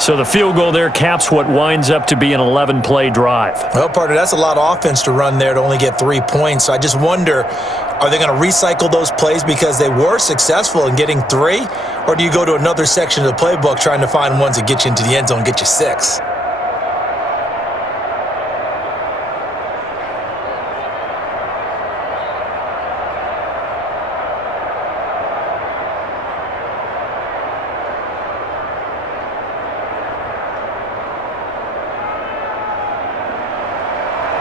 So the field goal there caps what winds up to be an 11-play drive. Well, partner, that's a lot of offense to run there to only get 3 points. So I just wonder, are they going to recycle those plays because they were successful in getting 3? Or do you go to another section of the playbook trying to find ones that get you into the end zone and get you 6?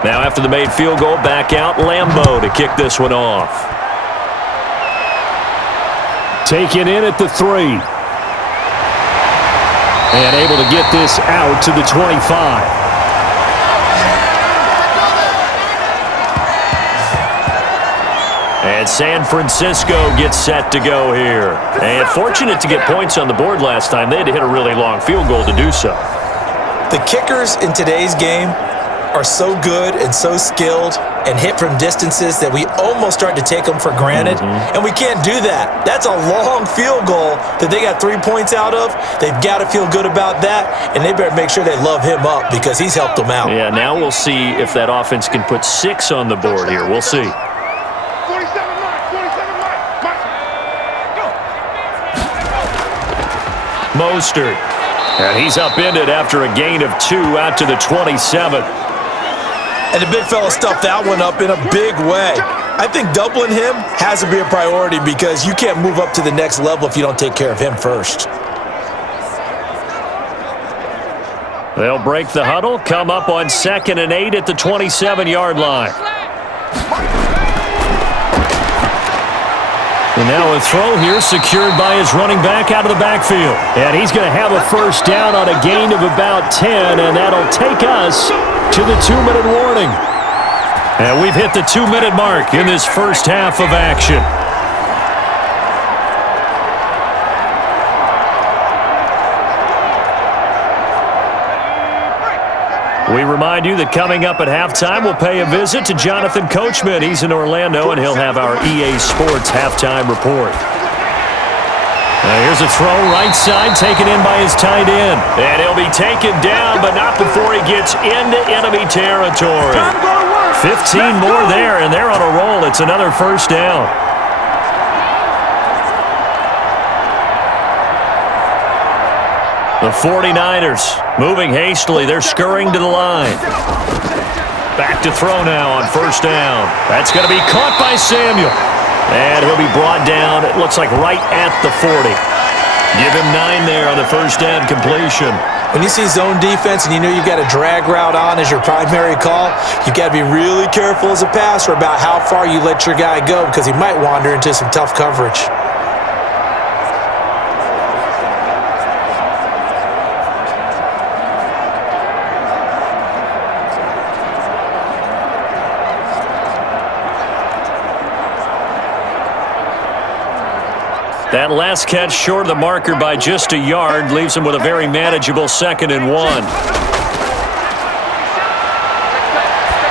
Now after the made field goal, back out Lambeau to kick this one off. Taken in at the 3. And able to get this out to the 25. And San Francisco gets set to go here. And fortunate to get points on the board last time. They had to hit a really long field goal to do so. The kickers in today's game are so good and so skilled and hit from distances that we almost start to take them for granted. And we can't do that. That's a long field goal that they got 3 points out of. They've got to feel good about that, and they better make sure they love him up because he's helped them out. Yeah, now we'll see if that offense can put 6 on the board here. We'll see. 47 Mostert. And he's upended after a gain of 2 out to the 27. And the big fella stuffed that one up in a big way. I think doubling him has to be a priority because you can't move up to the next level if you don't take care of him first. They'll break the huddle, come up on 2nd and 8 at the 27-yard line. And now a throw here secured by his running back out of the backfield. And he's going to have a first down on a gain of about 10, and that'll take us to the 2-minute warning. And we've hit the 2-minute mark in this first half of action. We remind you that coming up at halftime, we'll pay a visit to Jonathan Coachman. He's in Orlando, and he'll have our EA Sports halftime report. Here's a throw right side, taken in by his tight end. And he'll be taken down, but not before he gets into enemy territory. 15 more there, and they're on a roll. It's another first down. The 49ers moving hastily. They're scurrying to the line. Back to throw now on first down. That's going to be caught by Samuel. And he'll be brought down, it looks like right at the 40. Give him 9 there on the first down completion. When you see zone defense and you know you've got a drag route on as your primary call, you've got to be really careful as a passer about how far you let your guy go because he might wander into some tough coverage. That last catch short of the marker by just a yard leaves him with a very manageable 2nd and 1.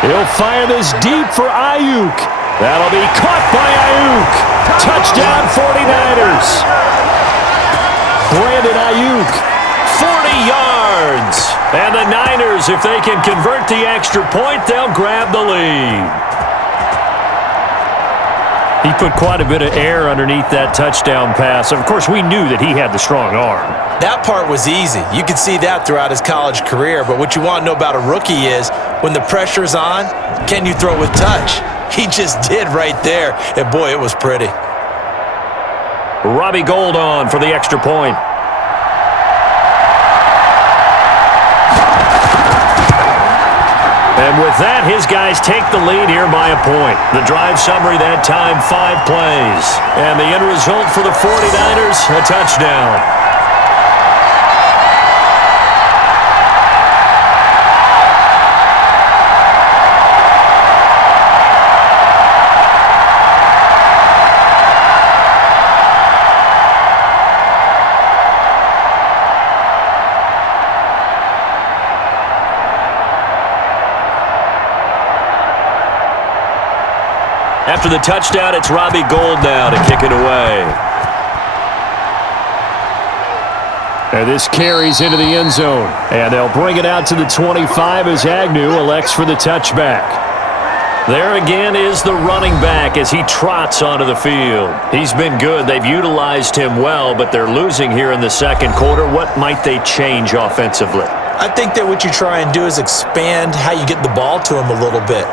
He'll fire this deep for Ayuk. That'll be caught by Ayuk. Touchdown 49ers. Brandon Ayuk, 40 yards. And the Niners, if they can convert the extra point, they'll grab the lead. He put quite a bit of air underneath that touchdown pass. Of course, we knew that he had the strong arm. That part was easy. You could see that throughout his college career. But what you want to know about a rookie is when the pressure's on, can you throw with touch? He just did right there. And, boy, it was pretty. Robbie Gould on for the extra point. And with that, his guys take the lead here by a point. The drive summary that time, 5 plays. And the end result for the 49ers, a touchdown. After the touchdown, it's Robbie Gould now to kick it away. And this carries into the end zone. And they'll bring it out to the 25 as Agnew elects for the touchback. There again is the running back as he trots onto the field. He's been good. They've utilized him well, but they're losing here in the second quarter. What might they change offensively? I think that what you try and do is expand how you get the ball to him a little bit.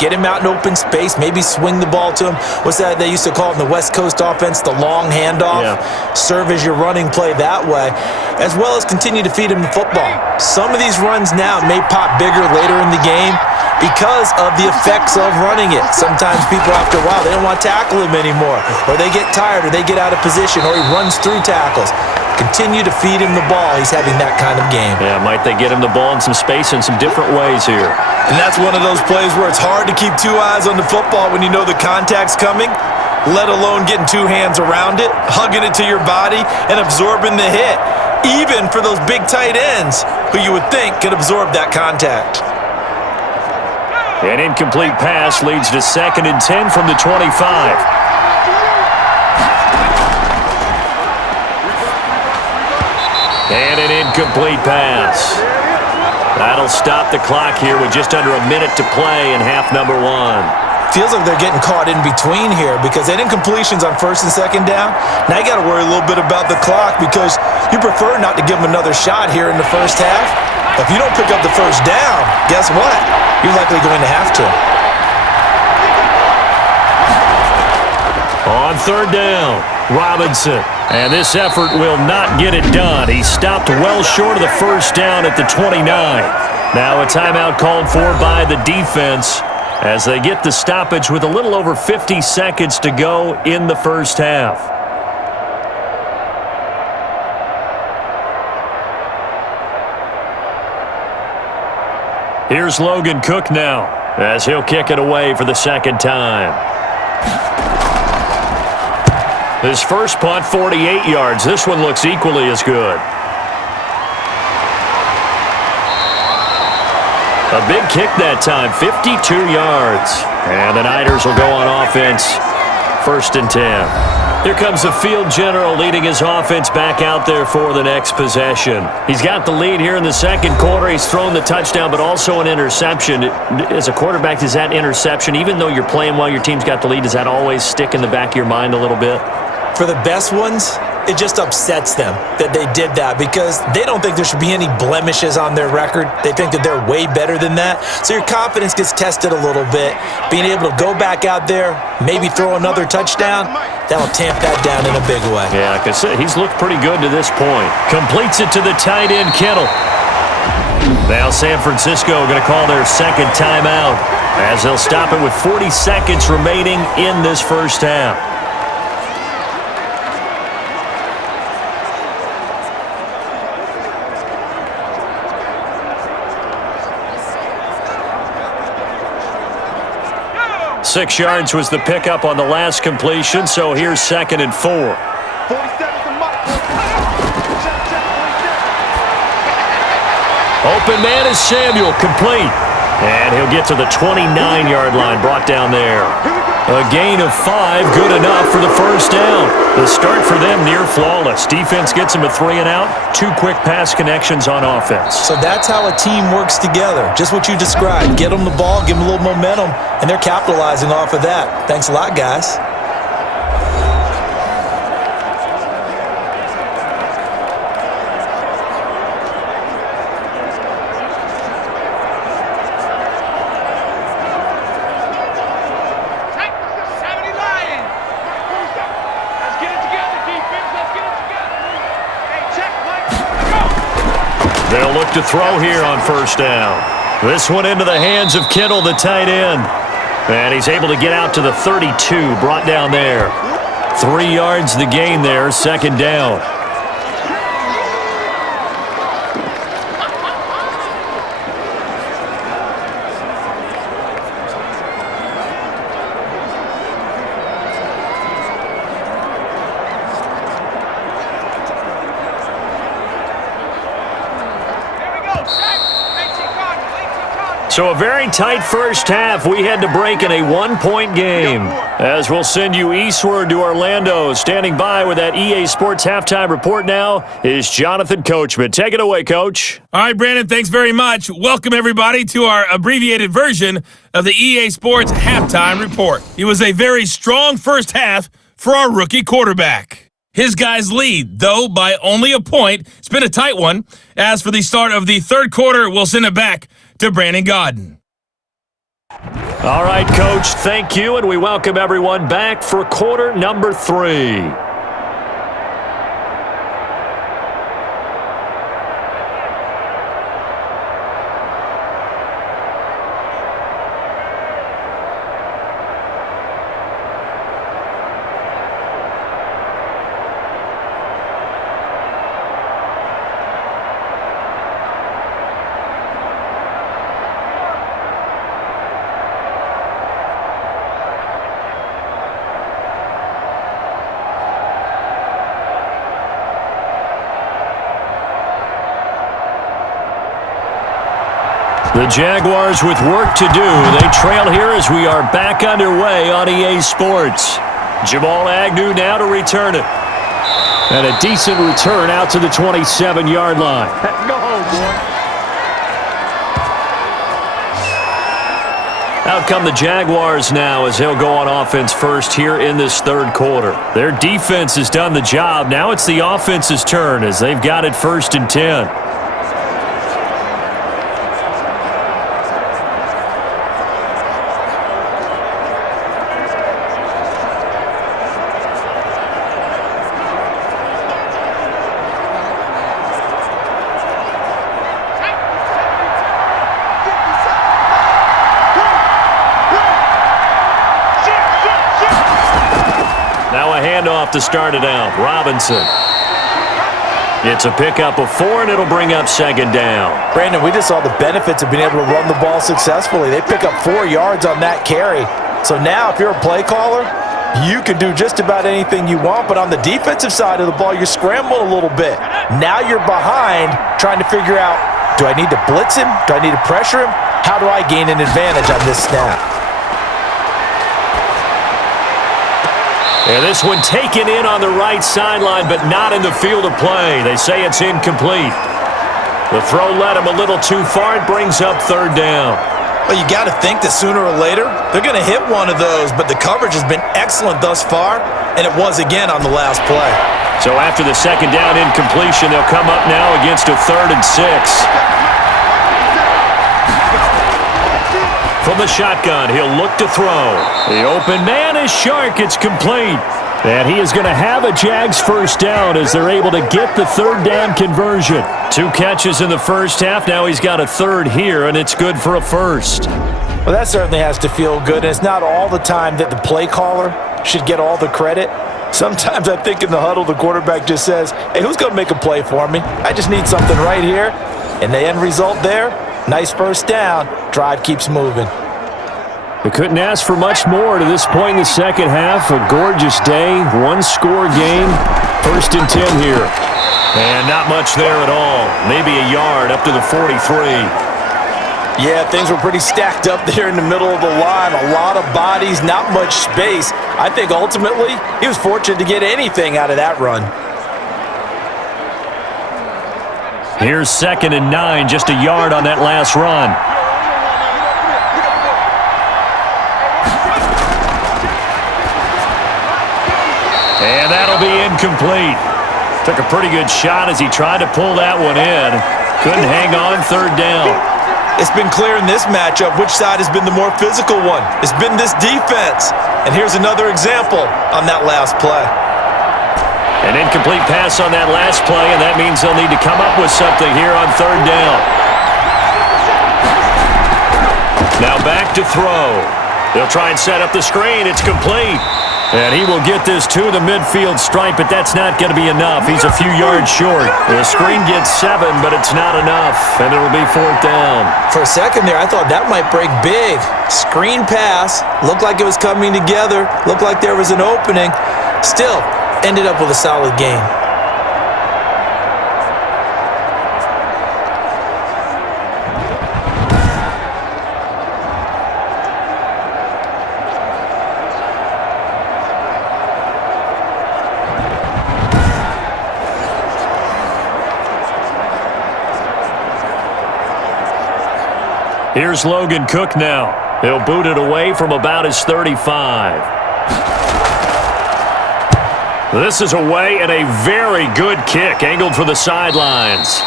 Get him out in open space, maybe swing the ball to him. What's that they used to call it in the West Coast offense, the long handoff? Yeah. Serve as your running play that way, as well as continue to feed him the football. Some of these runs now may pop bigger later in the game because of the effects of running it. Sometimes people, after a while, they don't want to tackle him anymore, or they get tired, or they get out of position, or he runs through tackles. Continue to feed him the ball. He's having that kind of game. Yeah, might they get him the ball in some space in some different ways here. And that's one of those plays where it's hard to keep 2 eyes on the football when you know the contact's coming, let alone getting 2 hands around it, hugging it to your body, and absorbing the hit, even for those big tight ends who you would think could absorb that contact. An incomplete pass leads to 2nd and 10 from the 25. And an incomplete pass. That'll stop the clock here with just under a minute to play in half number 1. Feels like they're getting caught in between here because they had incompletions on 1st and 2nd down. Now you got to worry a little bit about the clock because you prefer not to give them another shot here in the first half. If you don't pick up the first down, guess what? You're likely going to have to. On third down, Robinson. And this effort will not get it done. He stopped well short of the first down at the 29. Now a timeout called for by the defense as they get the stoppage with a little over 50 seconds to go in the first half. Here's Logan Cook now as he'll kick it away for the second time. His first punt, 48 yards. This one looks equally as good. A big kick that time, 52 yards. And the Niners will go on offense, 1st and 10. Here comes the field general leading his offense back out there for the next possession. He's got the lead here in the second quarter. He's thrown the touchdown, but also an interception. As a quarterback, does that interception, even though you're playing while your team's got the lead, does that always stick in the back of your mind a little bit? For the best ones, it just upsets them that they did that because they don't think there should be any blemishes on their record. They think that they're way better than that. So your confidence gets tested a little bit. Being able to go back out there, maybe throw another touchdown, that'll tamp that down in a big way. Yeah, like I said, he's looked pretty good to this point. Completes it to the tight end, Kittle. Now San Francisco going to call their second timeout as they'll stop it with 40 seconds remaining in this first half. Six yards was the pickup on the last completion, so here's 2nd and 4. Open man is Samuel, complete. And he'll get to the 29-yard line, brought down there. A gain of 5, good enough for the first down. The start for them near flawless. Defense gets them a 3 and out. 2 quick pass connections on offense. So that's how a team works together. Just what you described. Get them the ball, give them a little momentum, and they're capitalizing off of that. Thanks a lot, guys. They'll look to throw here on first down. This one into the hands of Kittle, the tight end. And he's able to get out to the 32, brought down there. 3 yards the gain there, 2nd down. So a very tight first half. We had to break in a 1-point game. As we'll send you eastward to Orlando. Standing by with that EA Sports halftime report now is Jonathan Coachman. Take it away, Coach. All right, Brandon, thanks very much. Welcome, everybody, to our abbreviated version of the EA Sports halftime report. It was a very strong first half for our rookie quarterback. His guys lead, though, by only a point. It's been a tight one. As for the start of the third quarter, we'll send it back to Brandon Godden. All right, Coach, thank you, and we welcome everyone back for quarter number 3. The Jaguars with work to do. They trail here as we are back underway on EA Sports. Jamal Agnew now to return it. And a decent return out to the 27-yard line. Go home, boy. Out come the Jaguars now as they'll go on offense first here in this third quarter. Their defense has done the job. Now it's the offense's turn as they've got it 1st and 10. handoff to start it out. Robinson. It's a pickup of 4, and it'll bring up second down. Brandon, we just saw the benefits of being able to run the ball successfully. They pick up 4 yards on that carry. So now if you're a play caller, you can do just about anything you want, but on the defensive side of the ball, you're scrambling a little bit. Now you're behind trying to figure out, do I need to blitz him? Do I need to pressure him? How do I gain an advantage on this snap? And this one taken in on the right sideline, but not in the field of play. They say it's incomplete. The throw led him a little too far. It brings up third down. Well, you got to think that sooner or later, they're going to hit one of those, but the coverage has been excellent thus far, and it was again on the last play. So after the second down incompletion, they'll come up now against a 3rd and 6. From the shotgun, he'll look to throw. The open man is Shark. It's complete. And he is going to have a Jags first down as they're able to get the third down conversion. 2 catches in the first half. Now he's got a third here, and it's good for a first. Well, that certainly has to feel good. And it's not all the time that the play caller should get all the credit. Sometimes I think in the huddle, the quarterback just says, hey, who's going to make a play for me? I just need something right here. And the end result there, nice first down. Drive keeps moving. They couldn't ask for much more to this point in the second half. A gorgeous day, 1-score game. 1st and 10 here. And not much there at all. Maybe a yard up to the 43. Yeah, things were pretty stacked up there in the middle of the line. A lot of bodies, not much space. I think ultimately he was fortunate to get anything out of that run. Here's 2nd and 9, just a yard on that last run. And that'll be incomplete. Took a pretty good shot as he tried to pull that one in. Couldn't hang on, third down. It's been clear in this matchup which side has been the more physical one. It's been this defense. And here's another example on that last play. An incomplete pass on that last play, and that means they'll need to come up with something here on third down. Now back to throw. They'll try and set up the screen. It's complete. And he will get this to the midfield stripe, but that's not going to be enough. He's a few yards short. The screen gets 7, but it's not enough, and it'll be 4th down. For a second there, I thought that might break big. Screen pass. Looked like it was coming together. Looked like there was an opening. Still, ended up with a solid game. Here's Logan Cook now. He'll boot it away from about his 35. This is away and a very good kick, angled for the sidelines.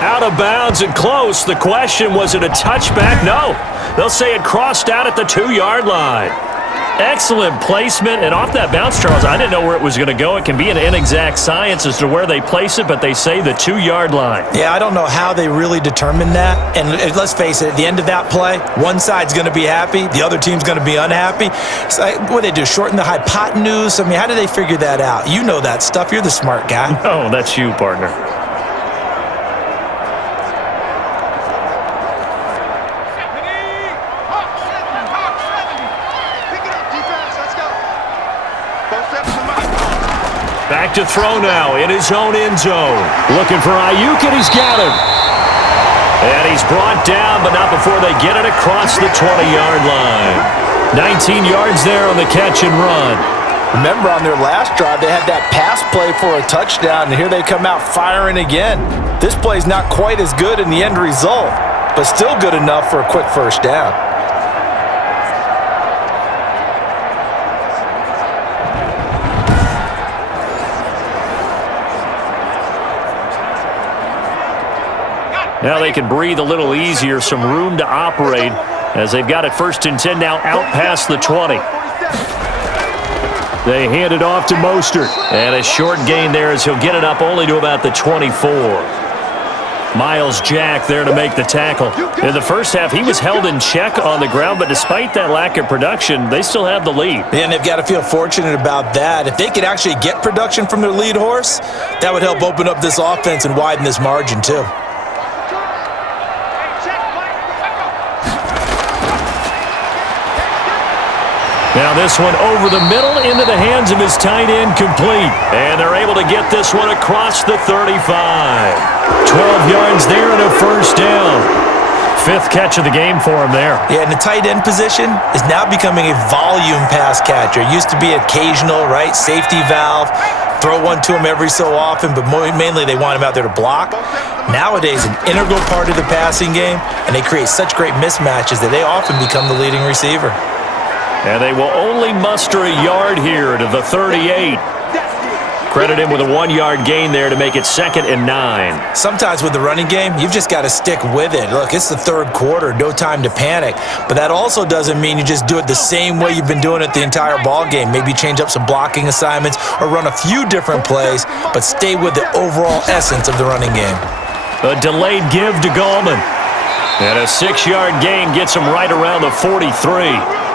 Out of bounds and close. The question, was it a touchback? No. They'll say it crossed out at the 2-yard line. Excellent placement, and off that bounce, Charles, I didn't know where it was going to go. It can be an inexact science as to where they place it, but they say the 2-yard line. Yeah, I don't know how they really determined that. And let's face it, at the end of that play, one side's going to be happy, the other team's going to be unhappy. It's like, what do they do, shorten the hypotenuse? I mean, how do they figure that out? You know that stuff. You're the smart guy. Oh, that's you, partner. Back to throw now in his own end zone. Looking for Ayuk, and he's got him. And he's brought down, but not before they get it across the 20-yard line. 19 yards there on the catch and run. Remember, on their last drive, they had that pass play for a touchdown, and here they come out firing again. This play's not quite as good in the end result, but still good enough for a quick first down. Now they can breathe a little easier, some room to operate as they've got it 1st and 10 now out past the 20. They hand it off to Mostert. And a short gain there as he'll get it up only to about the 24. Miles Jack there to make the tackle. In the first half, he was held in check on the ground, but despite that lack of production, they still have the lead. And they've got to feel fortunate about that. If they could actually get production from their lead horse, that would help open up this offense and widen this margin too. Now this one over the middle into the hands of his tight end, complete. And they're able to get this one across the 35. 12 yards there and a first down. Fifth catch of the game for him there. Yeah, and the tight end position is now becoming a volume pass catcher. It used to be occasional, right? Safety valve. Throw one to him every so often, but mainly they want him out there to block. Nowadays, an integral part of the passing game, and they create such great mismatches that they often become the leading receiver. And they will only muster a yard here to the 38. Credit him with a 1-yard gain there to make it 2nd and 9. Sometimes with the running game, you've just got to stick with it. Look, it's the third quarter, no time to panic. But that also doesn't mean you just do it the same way you've been doing it the entire ball game. Maybe change up some blocking assignments or run a few different plays, but stay with the overall essence of the running game. A delayed give to Gallman. And a 6-yard gain gets him right around the 43.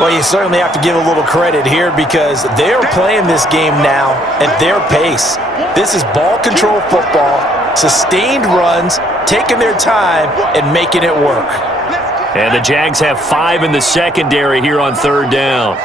Well, you certainly have to give a little credit here because they're playing this game now at their pace. This is ball control football, sustained runs, taking their time, and making it work. And the Jags have 5 in the secondary here on 3rd down.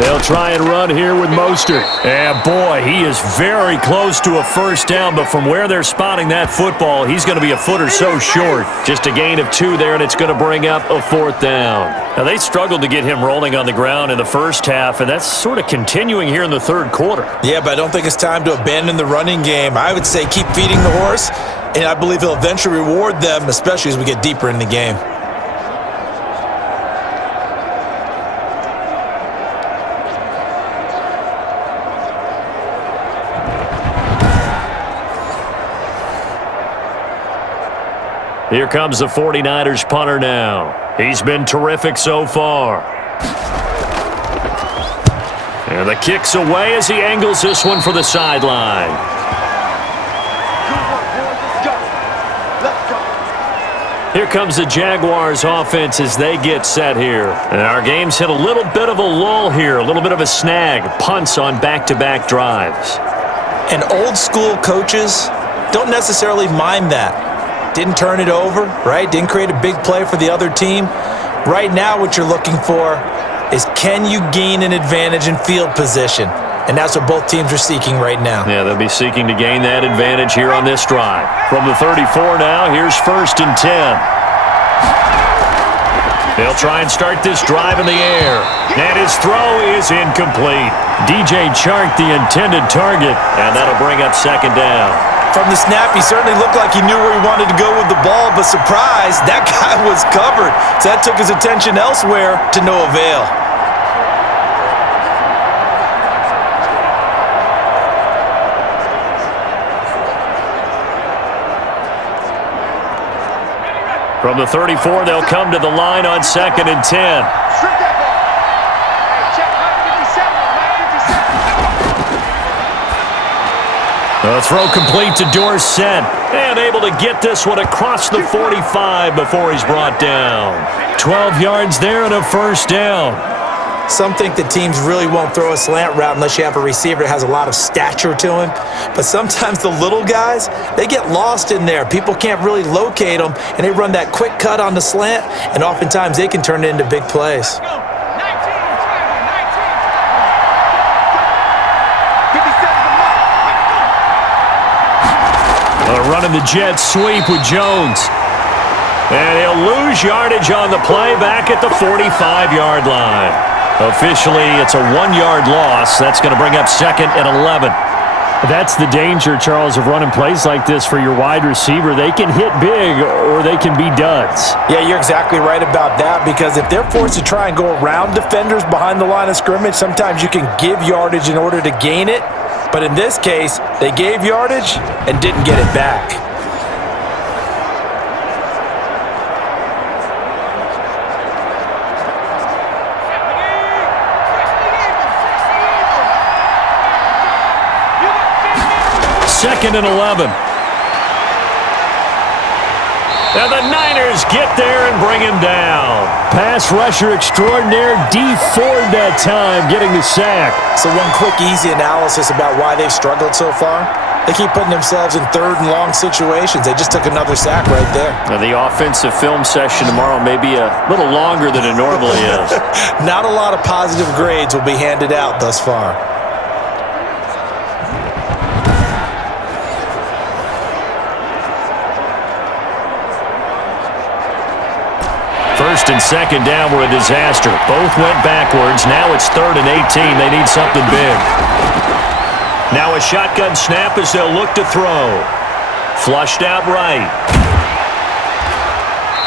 They'll try and run here with Mostert. And boy, he is very close to a first down, but from where they're spotting that football, he's going to be a foot or so short. Just a gain of 2 there, and it's going to bring up a 4th down. Now, they struggled to get him rolling on the ground in the first half, and that's sort of continuing here in the 3rd quarter. Yeah, but I don't think it's time to abandon the running game. I would say keep feeding the horse, and I believe he'll eventually reward them, especially as we get deeper in the game. Here comes the 49ers punter now. He's been terrific so far. And the kick's away as he angles this one for the sideline. Here comes the Jaguars offense as they get set here. And our game's hit a little bit of a lull here, a little bit of a snag. Punts on back-to-back drives. And old school coaches don't necessarily mind that. Didn't turn it over, right? Didn't create a big play for the other team. Right now what you're looking for is can you gain an advantage in field position? And that's what both teams are seeking right now. Yeah, they'll be seeking to gain that advantage here on this drive. From the 34 now, here's 1st and 10. They'll try and start this drive in the air. And his throw is incomplete. DJ Chark, the intended target, and that'll bring up 2nd down. From the snap, he certainly looked like he knew where he wanted to go with the ball, but surprise, that guy was covered. So that took his attention elsewhere to no avail. From the 34, they'll come to the line on 2nd and 10. The throw complete to Dorsett, and able to get this one across the 45 before he's brought down. 12 yards there and a first down. Some think that teams really won't throw a slant route unless you have a receiver that has a lot of stature to him. But sometimes the little guys, they get lost in there. People can't really locate them, and they run that quick cut on the slant, and oftentimes they can turn it into big plays. Running the jet sweep with Jones. And he'll lose yardage on the play back at the 45-yard line. Officially, it's a 1-yard loss. That's going to bring up 2nd and 11. That's the danger, Charles, of running plays like this for your wide receiver. They can hit big or they can be duds. Yeah, you're exactly right about that because if they're forced to try and go around defenders behind the line of scrimmage, sometimes you can give yardage in order to gain it. But in this case, they gave yardage and didn't get it back. 2nd and 11. And the Niners get there and bring him down. Pass rusher extraordinaire, D Ford that time, getting the sack. So one quick, easy analysis about why they've struggled so far. They keep putting themselves in 3rd and long situations. They just took another sack right there. Now, the offensive film session tomorrow may be a little longer than it normally is. Not a lot of positive grades will be handed out thus far. 1st and 2nd down were a disaster. Both went backwards. Now it's 3rd and 18. They need something big. Now a shotgun snap as they'll look to throw. Flushed out right.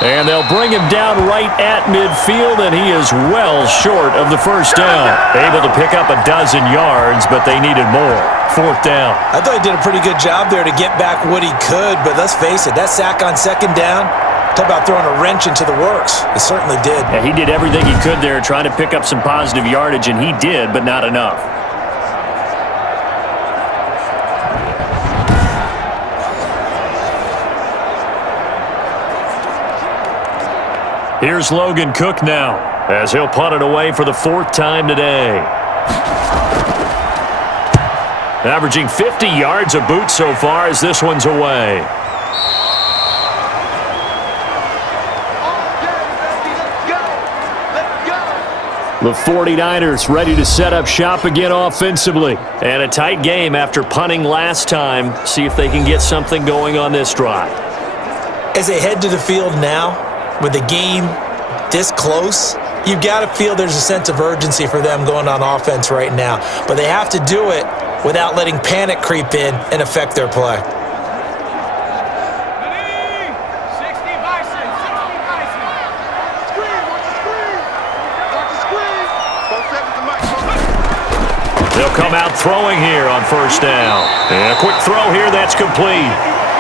And they'll bring him down right at midfield, and he is well short of the 1st down. Able to pick up a dozen yards, but they needed more. 4th down. I thought he did a pretty good job there to get back what he could, but let's face it, that sack on 2nd down, talk about throwing a wrench into the works. It certainly did. Yeah, he did everything he could there trying to pick up some positive yardage, and he did, but not enough. Here's Logan Cook now, as he'll punt it away for the 4th time today. Averaging 50 yards a boot so far as this one's away. The 49ers ready to set up shop again offensively. And a tight game after punting last time. See if they can get something going on this drive. As they head to the field now, with the game this close, you've got to feel there's a sense of urgency for them going on offense right now. But they have to do it without letting panic creep in and affect their play. They'll come out throwing here on 1st down. And a quick throw here, that's complete.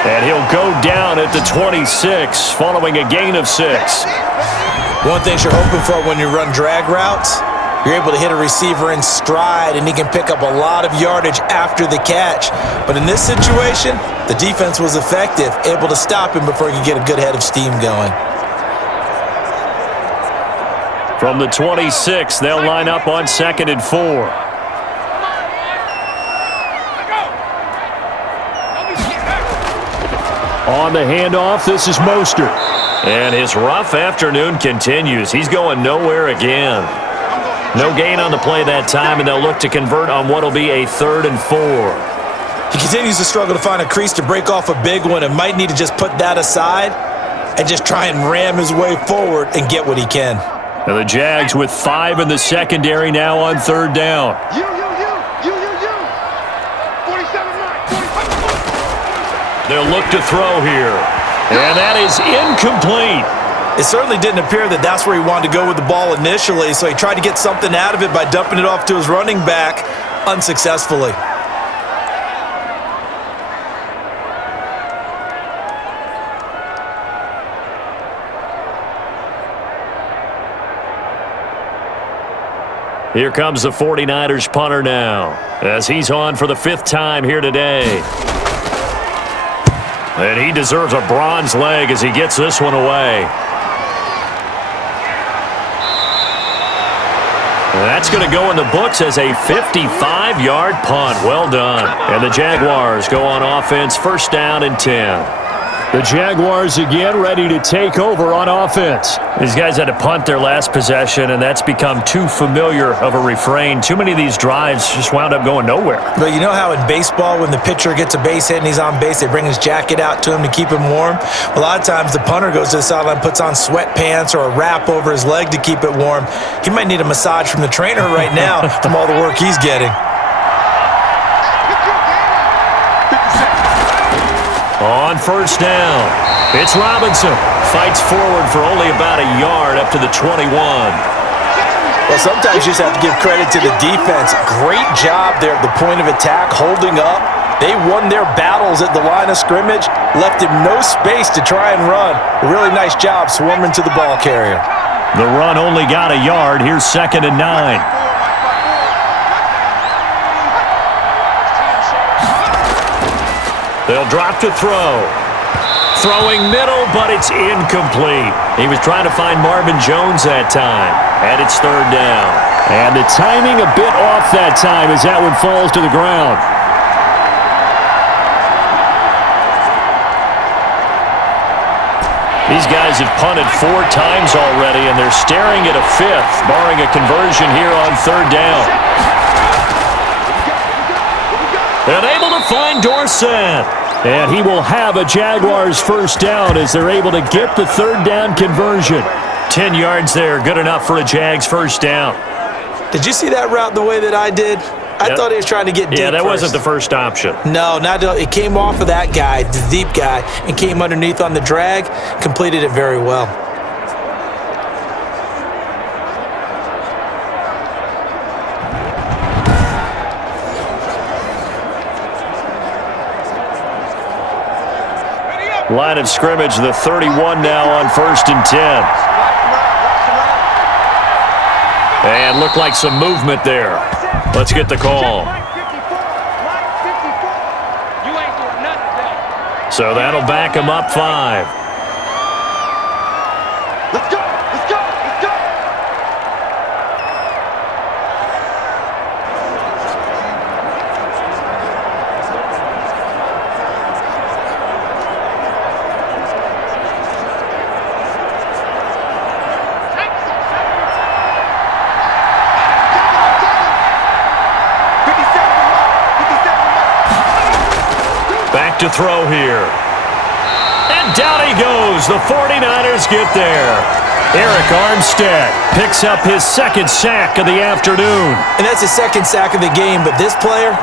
And he'll go down at the 26 following a gain of 6. One thing you're hoping for when you run drag routes, you're able to hit a receiver in stride and he can pick up a lot of yardage after the catch. But in this situation, the defense was effective, able to stop him before he could get a good head of steam going. From the 26, they'll line up on 2nd and 4. On the handoff, this is Mostert. And his rough afternoon continues. He's going nowhere again. No gain on the play that time, and they'll look to convert on what will be a 3rd and 4. He continues to struggle to find a crease to break off a big one and might need to just put that aside and just try and ram his way forward and get what he can. Now the Jags with 5 in the secondary now on 3rd down. They'll look to throw here. And that is incomplete. It certainly didn't appear that that's where he wanted to go with the ball initially, so he tried to get something out of it by dumping it off to his running back unsuccessfully. Here comes the 49ers punter now, as he's on for the 5th time here today. And he deserves a bronze leg as he gets this one away. And that's going to go in the books as a 55-yard punt. Well done. And the Jaguars go on offense, 1st down and 10. The Jaguars again ready to take over on offense. These guys had to punt their last possession, and that's become too familiar of a refrain. Too many of these drives just wound up going nowhere. But you know how in baseball, when the pitcher gets a base hit and he's on base, they bring his jacket out to him to keep him warm? A lot of times the punter goes to the sideline, puts on sweatpants or a wrap over his leg to keep it warm. He might need a massage from the trainer right now from all the work he's getting. On 1st down, it's Robinson. Fights forward for only about a yard up to the 21. Well, sometimes you just have to give credit to the defense. Great job there at the point of attack, holding up. They won their battles at the line of scrimmage, left him no space to try and run. A really nice job swarming to the ball carrier. The run only got a yard. Here's 2nd and 9. They'll drop to throw. Throwing middle, but it's incomplete. He was trying to find Marvin Jones that time, and it's third down. And the timing a bit off that time as that one falls to the ground. These guys have punted 4 times already, and they're staring at a 5th, barring a conversion here on third down. And able to find Dorsett. And he will have a Jaguars first down as they're able to get the third down conversion. 10 yards there, good enough for a Jags first down. Did you see that route the way that I did? I thought he was trying to get deep. Yeah, that first. wasn't the first option. No, it came off of that guy, the deep guy, and came underneath on the drag, completed it very well. Line of scrimmage, the 31 now on 1st and 10. And looked like some movement there. Let's get the call. So that'll back him up 5. Let's go. Let's go. Let's go. Back to throw here. And down he goes. The 49ers get there. Eric Armstead picks up his 2nd sack of the afternoon. And that's his 2nd sack of the game, but this player,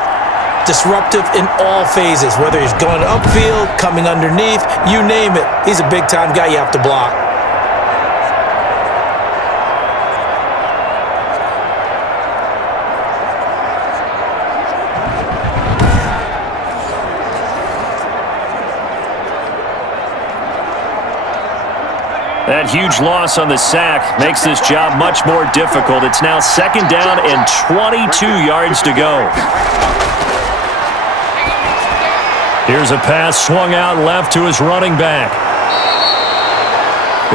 disruptive in all phases, whether he's going upfield, coming underneath, you name it. He's a big-time guy you have to block. That huge loss on the sack makes this job much more difficult. It's now 2nd down and 22 yards to go. Here's a pass swung out left to his running back.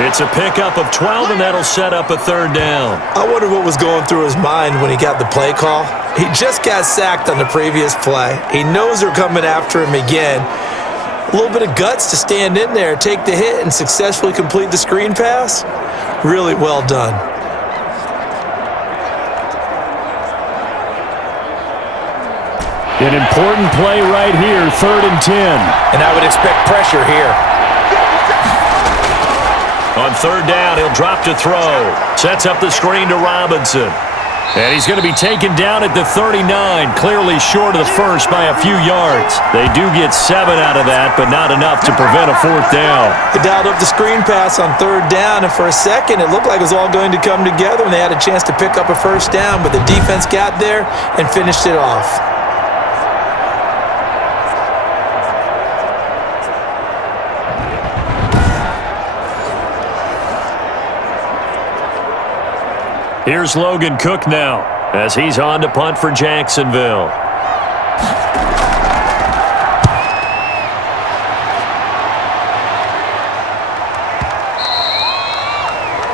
It's a pickup of 12, and that'll set up a 3rd down. I wonder what was going through his mind when he got the play call. He just got sacked on the previous play. He knows they're coming after him again. A little bit of guts to stand in there, take the hit, and successfully complete the screen pass. Really well done. An important play right here, 3rd and 10. And I would expect pressure here. On 3rd down, he'll drop to throw. Sets up the screen to Robinson. And he's going to be taken down at the 39, clearly short of the first by a few yards. They do get 7 out of that, but not enough to prevent a 4th down. They dialed up the screen pass on 3rd down, and for a second, it looked like it was all going to come together, and they had a chance to pick up a 1st down, but the defense got there and finished it off. Here's Logan Cook now as he's on to punt for Jacksonville.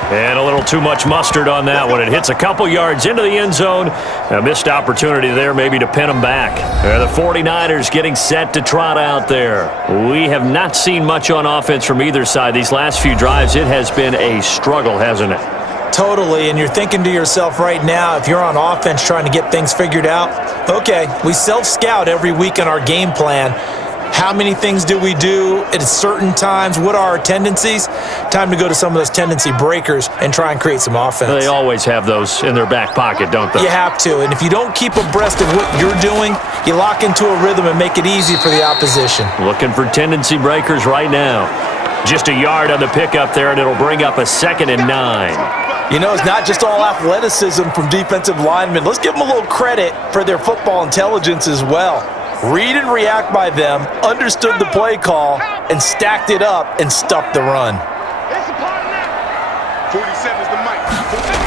And a little too much mustard on that one. It hits a couple yards into the end zone. A missed opportunity there maybe to pin them back. The 49ers getting set to trot out there. We have not seen much on offense from either side. These last few drives, it has been a struggle, hasn't it? Totally, and you're thinking to yourself right now, if you're on offense trying to get things figured out, okay, we self-scout every week on our game plan. How many things do we do at certain times? What are our tendencies? Time to go to some of those tendency breakers and try and create some offense. They always have those in their back pocket, don't they? You have to, and if you don't keep abreast of what you're doing, you lock into a rhythm and make it easy for the opposition. Looking for tendency breakers right now. Just a yard on the pickup there, and it'll bring up a 2nd and 9. You know, it's not just all athleticism from defensive linemen. Let's give them a little credit for their football intelligence as well. Read and react by them, understood the play call, and stacked it up and stuffed the run. 47's the mic.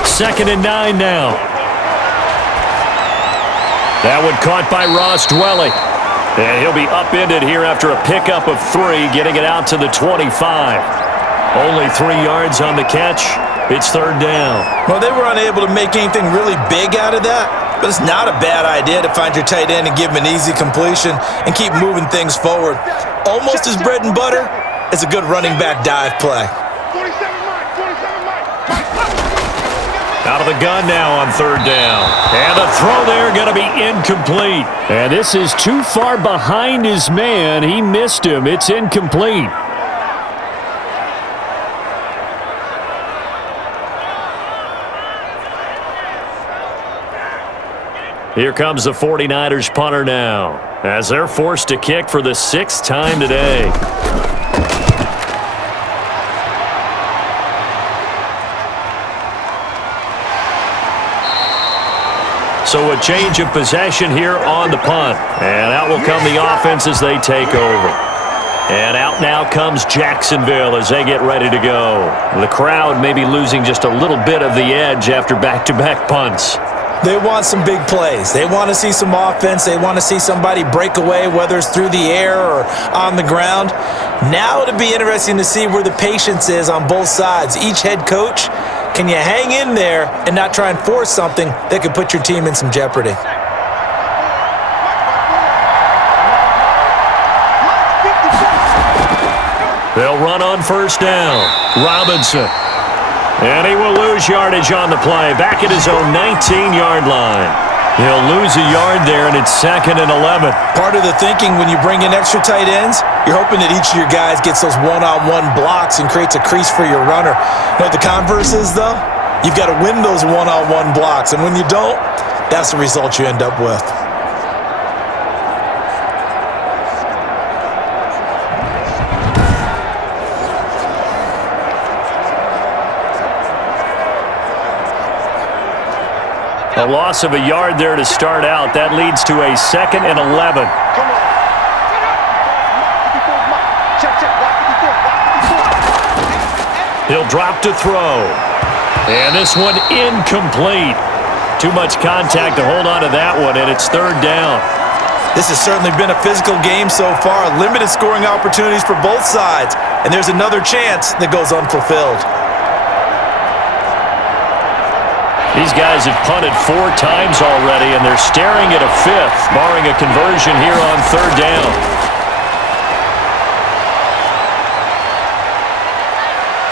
2nd and 9 now. That one caught by Ross Dwelly. And he'll be upended here after a pickup of 3, getting it out to the 25. Only 3 yards on the catch. It's third down. Well, they were unable to make anything really big out of that, but it's not a bad idea to find your tight end and give him an easy completion and keep moving things forward. Almost as bread and butter as a good running back dive play. 47 Mike. Out of the gun now on third down. And the throw there going to be incomplete. And this is too far behind his man. He missed him. It's incomplete. Here comes the 49ers punter now, as they're forced to kick for the 6th time today. So a change of possession here on the punt. And out will come the offense as they take over. And out now comes Jacksonville as they get ready to go. The crowd may be losing just a little bit of the edge after back-to-back punts. They want some big plays. They want to see some offense. They want to see somebody break away, whether it's through the air or on the ground. Now it'll be interesting to see where the patience is on both sides. Each head coach, can you hang in there and not try and force something that could put your team in some jeopardy? They'll run on first down. Robinson. And he will lose yardage on the play. Back at his own 19-yard line. He'll lose a yard there, and it's 2nd and 11. Part of the thinking when you bring in extra tight ends, you're hoping that each of your guys gets those one-on-one blocks and creates a crease for your runner. You know what the converse is, though? You've got to win those one-on-one blocks, and when you don't, that's the result you end up with. A loss of a yard there to start out. That leads to a 2nd and 11. He'll drop to throw. And this one incomplete. Too much contact to hold on to that one, and it's third down. This has certainly been a physical game so far. Limited scoring opportunities for both sides. And there's another chance that goes unfulfilled. These guys have punted 4 times already, and they're staring at a 5th, barring a conversion here on third down.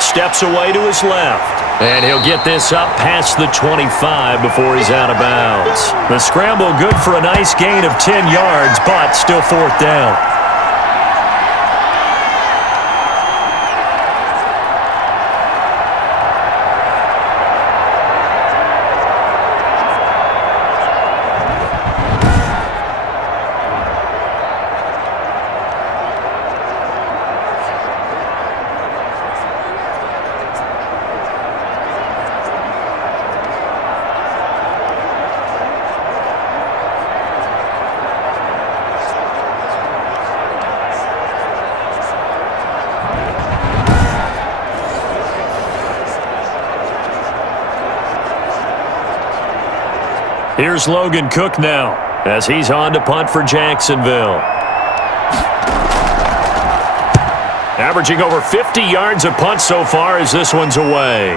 Steps away to his left, and he'll get this up past the 25 before he's out of bounds. The scramble good for a nice gain of 10 yards, but still fourth down. Here's Logan Cook now as he's on to punt for Jacksonville. Averaging over 50 yards a punt so far as this one's away.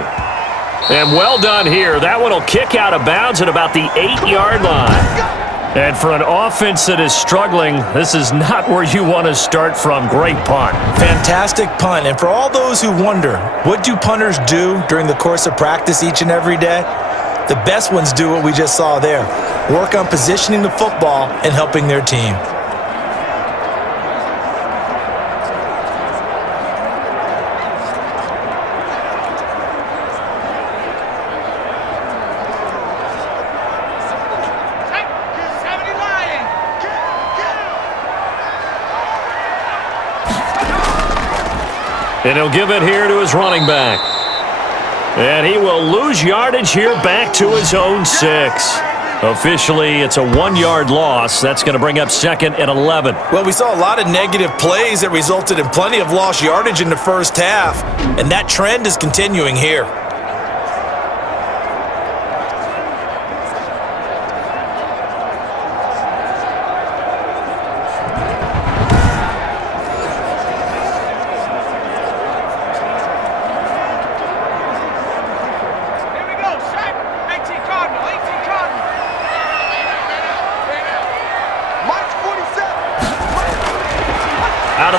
And well done here. That one will kick out of bounds at about the 8-yard line. And for an offense that is struggling, this is not where you want to start from. Great punt. Fantastic punt. And for all those who wonder, what do punters do during the course of practice each and every day? The best ones do what we just saw there. Work on positioning the football and helping their team. And he'll give it here to his running back. And he will lose yardage here back to his own 6. Officially, it's a 1-yard loss. That's going to bring up 2nd and 11. Well, we saw a lot of negative plays that resulted in plenty of lost yardage in the first half, and that trend is continuing here.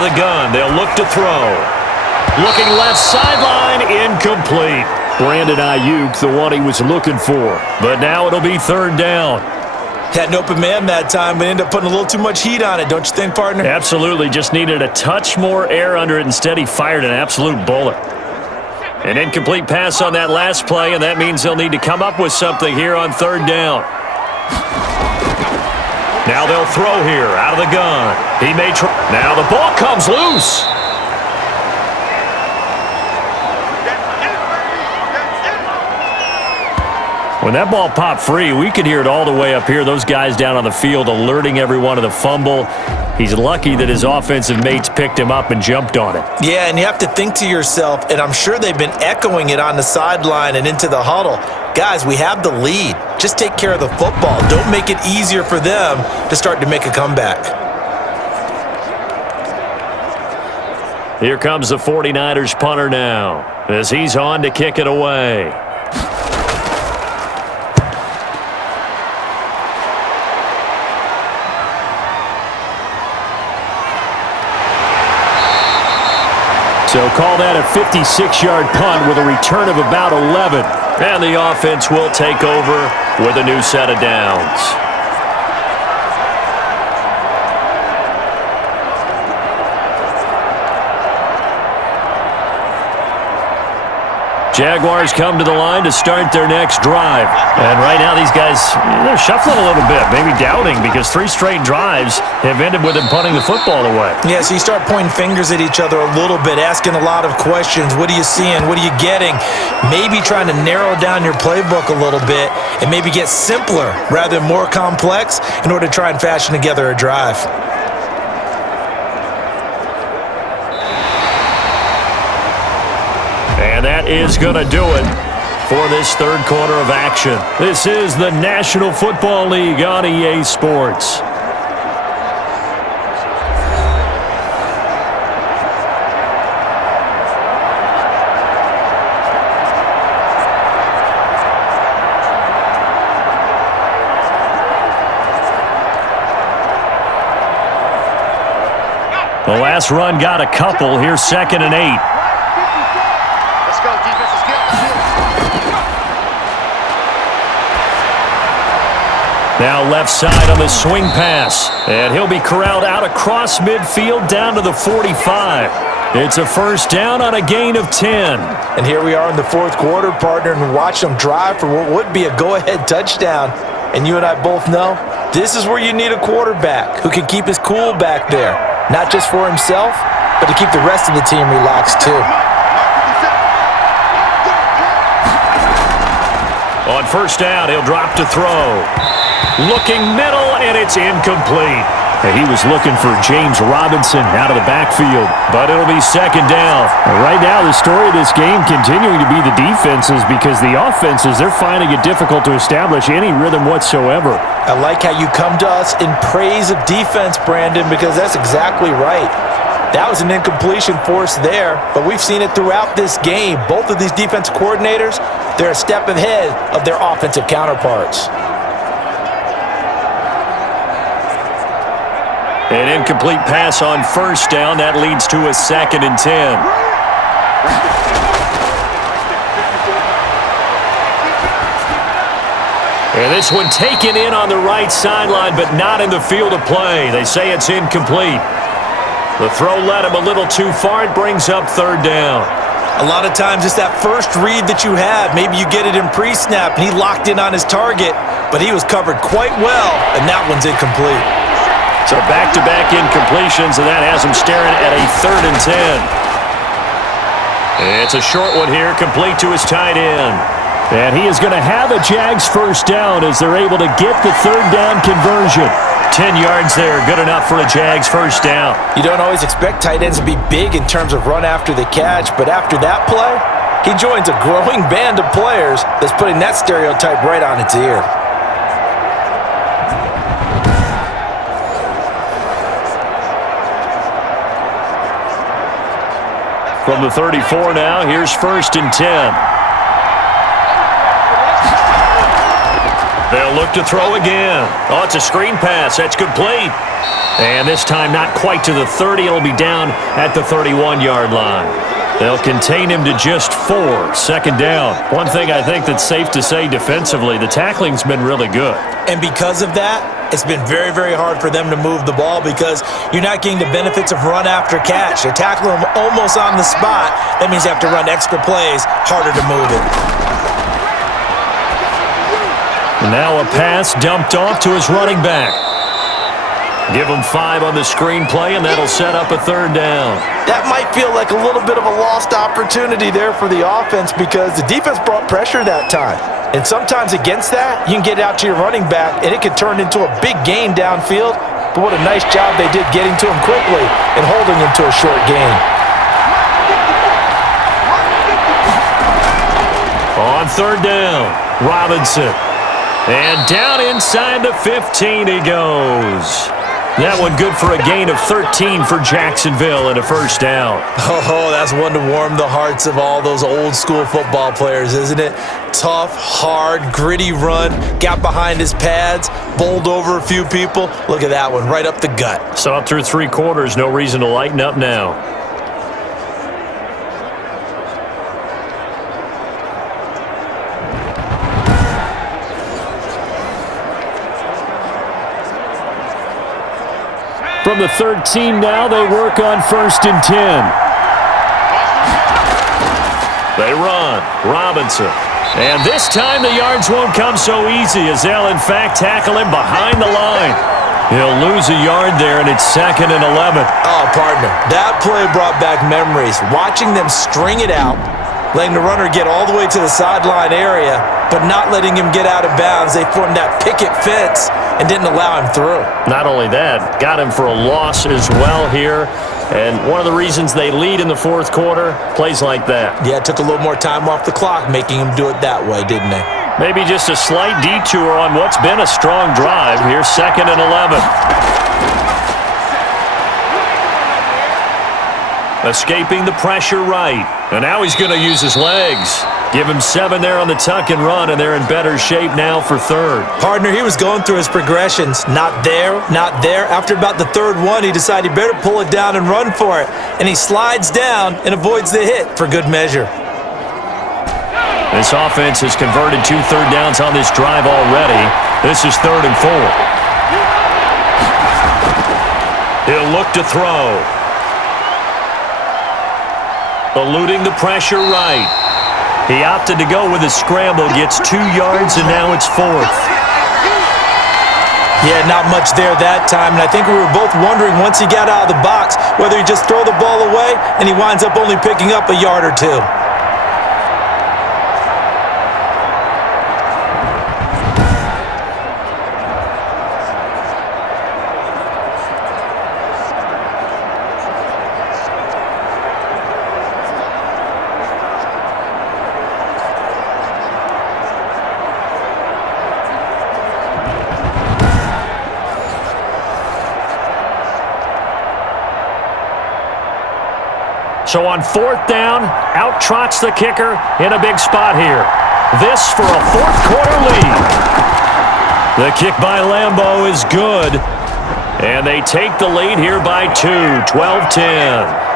the gun. They'll look to throw. Looking left sideline, incomplete. Brandon Ayuk, the one he was looking for. But now it'll be third down. Had an open man that time, but ended up putting a little too much heat on it, don't you think, partner? Absolutely. Just needed a touch more air under it. Instead, he fired an absolute bullet. An incomplete pass on that last play, and that means they'll need to come up with something here on third down. Now they'll throw here out of the gun. He may try. Now the ball comes loose. When that ball popped free, we could hear it all the way up here. Those guys down on the field alerting everyone of the fumble. He's lucky that his offensive mates picked him up and jumped on it. Yeah, and you have to think to yourself, and I'm sure they've been echoing it on the sideline and into the huddle. Guys, we have the lead. Just take care of the football. Don't make it easier for them to start to make a comeback. Here comes the 49ers punter now as he's on to kick it away. So call that a 56-yard punt with a return of about 11. And the offense will take over with a new set of downs. Jaguars come to the line to start their next drive. And right now these guys, they're shuffling a little bit, maybe doubting, because 3 straight drives have ended with them punting the football away. Yeah, so you start pointing fingers at each other a little bit, asking a lot of questions. What are you seeing? What are you getting? Maybe trying to narrow down your playbook a little bit and maybe get simpler rather than more complex in order to try and fashion together a drive. And that is going to do it for this third quarter of action. This is the National Football League on EA Sports. The last run got a couple. Here's 2nd and 8. Let's go, defense. Let's get the Now left side on the swing pass. And he'll be corralled out across midfield down to the 45. It's a first down on a gain of 10. And here we are in the fourth quarter, partner, and watch them drive for what would be a go-ahead touchdown. And you and I both know this is where you need a quarterback who can keep his cool back there. Not just for himself, but to keep the rest of the team relaxed too. On first down, he'll drop to throw. Looking middle, and it's incomplete. He was looking for James Robinson out of the backfield, but it'll be 2nd down. Right now, the story of this game continuing to be the defenses, because the offenses, they're finding it difficult to establish any rhythm whatsoever. I like how you come to us in praise of defense, Brandon, because that's exactly right. That was an incompletion force there, but we've seen it throughout this game. Both of these defense coordinators, they're a step ahead of their offensive counterparts. An incomplete pass on first down. That leads to a 2nd and 10. And this one taken in on the right sideline, but not in the field of play. They say it's incomplete. The throw led him a little too far. It brings up 3rd down. A lot of times it's that first read that you have. Maybe you get it in pre-snap, and he locked in on his target, but he was covered quite well, and that one's incomplete. So back-to-back incompletions, and that has him staring at a 3rd and 10. It's a short one here, complete to his tight end. And he is going to have a Jags first down as they're able to get the 3rd down conversion. 10 yards there, good enough for a Jags first down. You don't always expect tight ends to be big in terms of run after the catch, but after that play, he joins a growing band of players that's putting that stereotype right on its ear. From the 34 now, here's 1st and 10. They'll look to throw again. Oh, it's a screen pass. That's complete. And this time not quite to the 30. It'll be down at the 31-yard line. They'll contain him to just 4. Second down. One thing I think that's safe to say defensively, the tackling's been really good. And because of that, it's been very, very hard for them to move the ball because you're not getting the benefits of run after catch. You're tackling them almost on the spot. That means you have to run extra plays, harder to move it. Now a pass dumped off to his running back. Give him 5 on the screenplay, and that'll set up a third down. That might feel like a little bit of a lost opportunity there for the offense because the defense brought pressure that time. And sometimes against that, you can get out to your running back, and it could turn into a big gain downfield. But what a nice job they did getting to him quickly and holding him to a short gain. On third down, Robinson. And down inside the 15 he goes. That one good for a gain of 13 for Jacksonville and a first down. Oh, that's one to warm the hearts of all those old school football players, isn't it? Tough, hard, gritty run, got behind his pads, bowled over a few people. Look at that one, right up the gut. Saw it through 3 quarters, no reason to lighten up now. From the 13 now, they work on 1st and 10. They run. Robinson. And this time the yards won't come so easy as they'll, in fact, tackle him behind the line. He'll lose a yard there, and it's 2nd and 11. Oh, partner, that play brought back memories. Watching them string it out, letting the runner get all the way to the sideline area, but not letting him get out of bounds. They formed that picket fence and didn't allow him through. Not only that, got him for a loss as well here. And one of the reasons they lead in the 4th quarter, plays like that. Yeah, it took a little more time off the clock making him do it that way, didn't they? Maybe just a slight detour on what's been a strong drive. Here's 2nd and 11. Escaping the pressure right. And now he's going to use his legs. Give him 7 there on the tuck and run, and they're in better shape now for 3rd. Partner, he was going through his progressions. Not there, not there. After about the 3rd one, he decided he better pull it down and run for it. And he slides down and avoids the hit for good measure. This offense has converted 2 third downs on this drive already. This is 3rd and 4. He'll look to throw. Eluding the pressure right. He opted to go with a scramble, gets 2 yards, and now it's 4th. Yeah, not much there that time, and I think we were both wondering once he got out of the box whether he just throw the ball away, and he winds up only picking up a yard or 2. So on 4th down, out trots the kicker in a big spot here. This for a 4th quarter lead. The kick by Lambeau is good. And they take the lead here by 2, 12-10.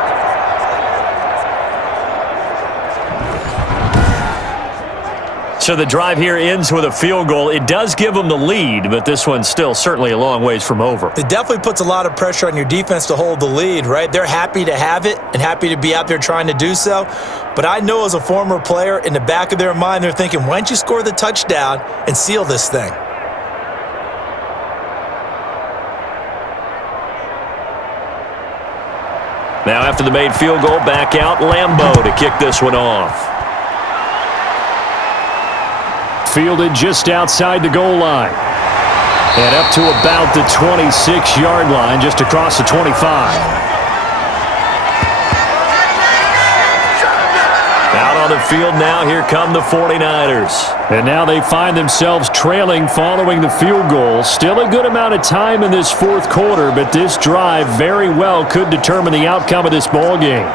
So the drive here ends with a field goal. It does give them the lead, but this one's still certainly a long ways from over. It definitely puts a lot of pressure on your defense to hold the lead, right? They're happy to have it and happy to be out there trying to do so. But I know as a former player, in the back of their mind, they're thinking, why don't you score the touchdown and seal this thing? Now after the made field goal, back out Lambeau to kick this one off. Fielded just outside the goal line. And up to about the 26-yard line, just across the 25. Out on the field now, here come the 49ers. And now they find themselves trailing following the field goal. Still a good amount of time in this 4th quarter, but this drive very well could determine the outcome of this ball game.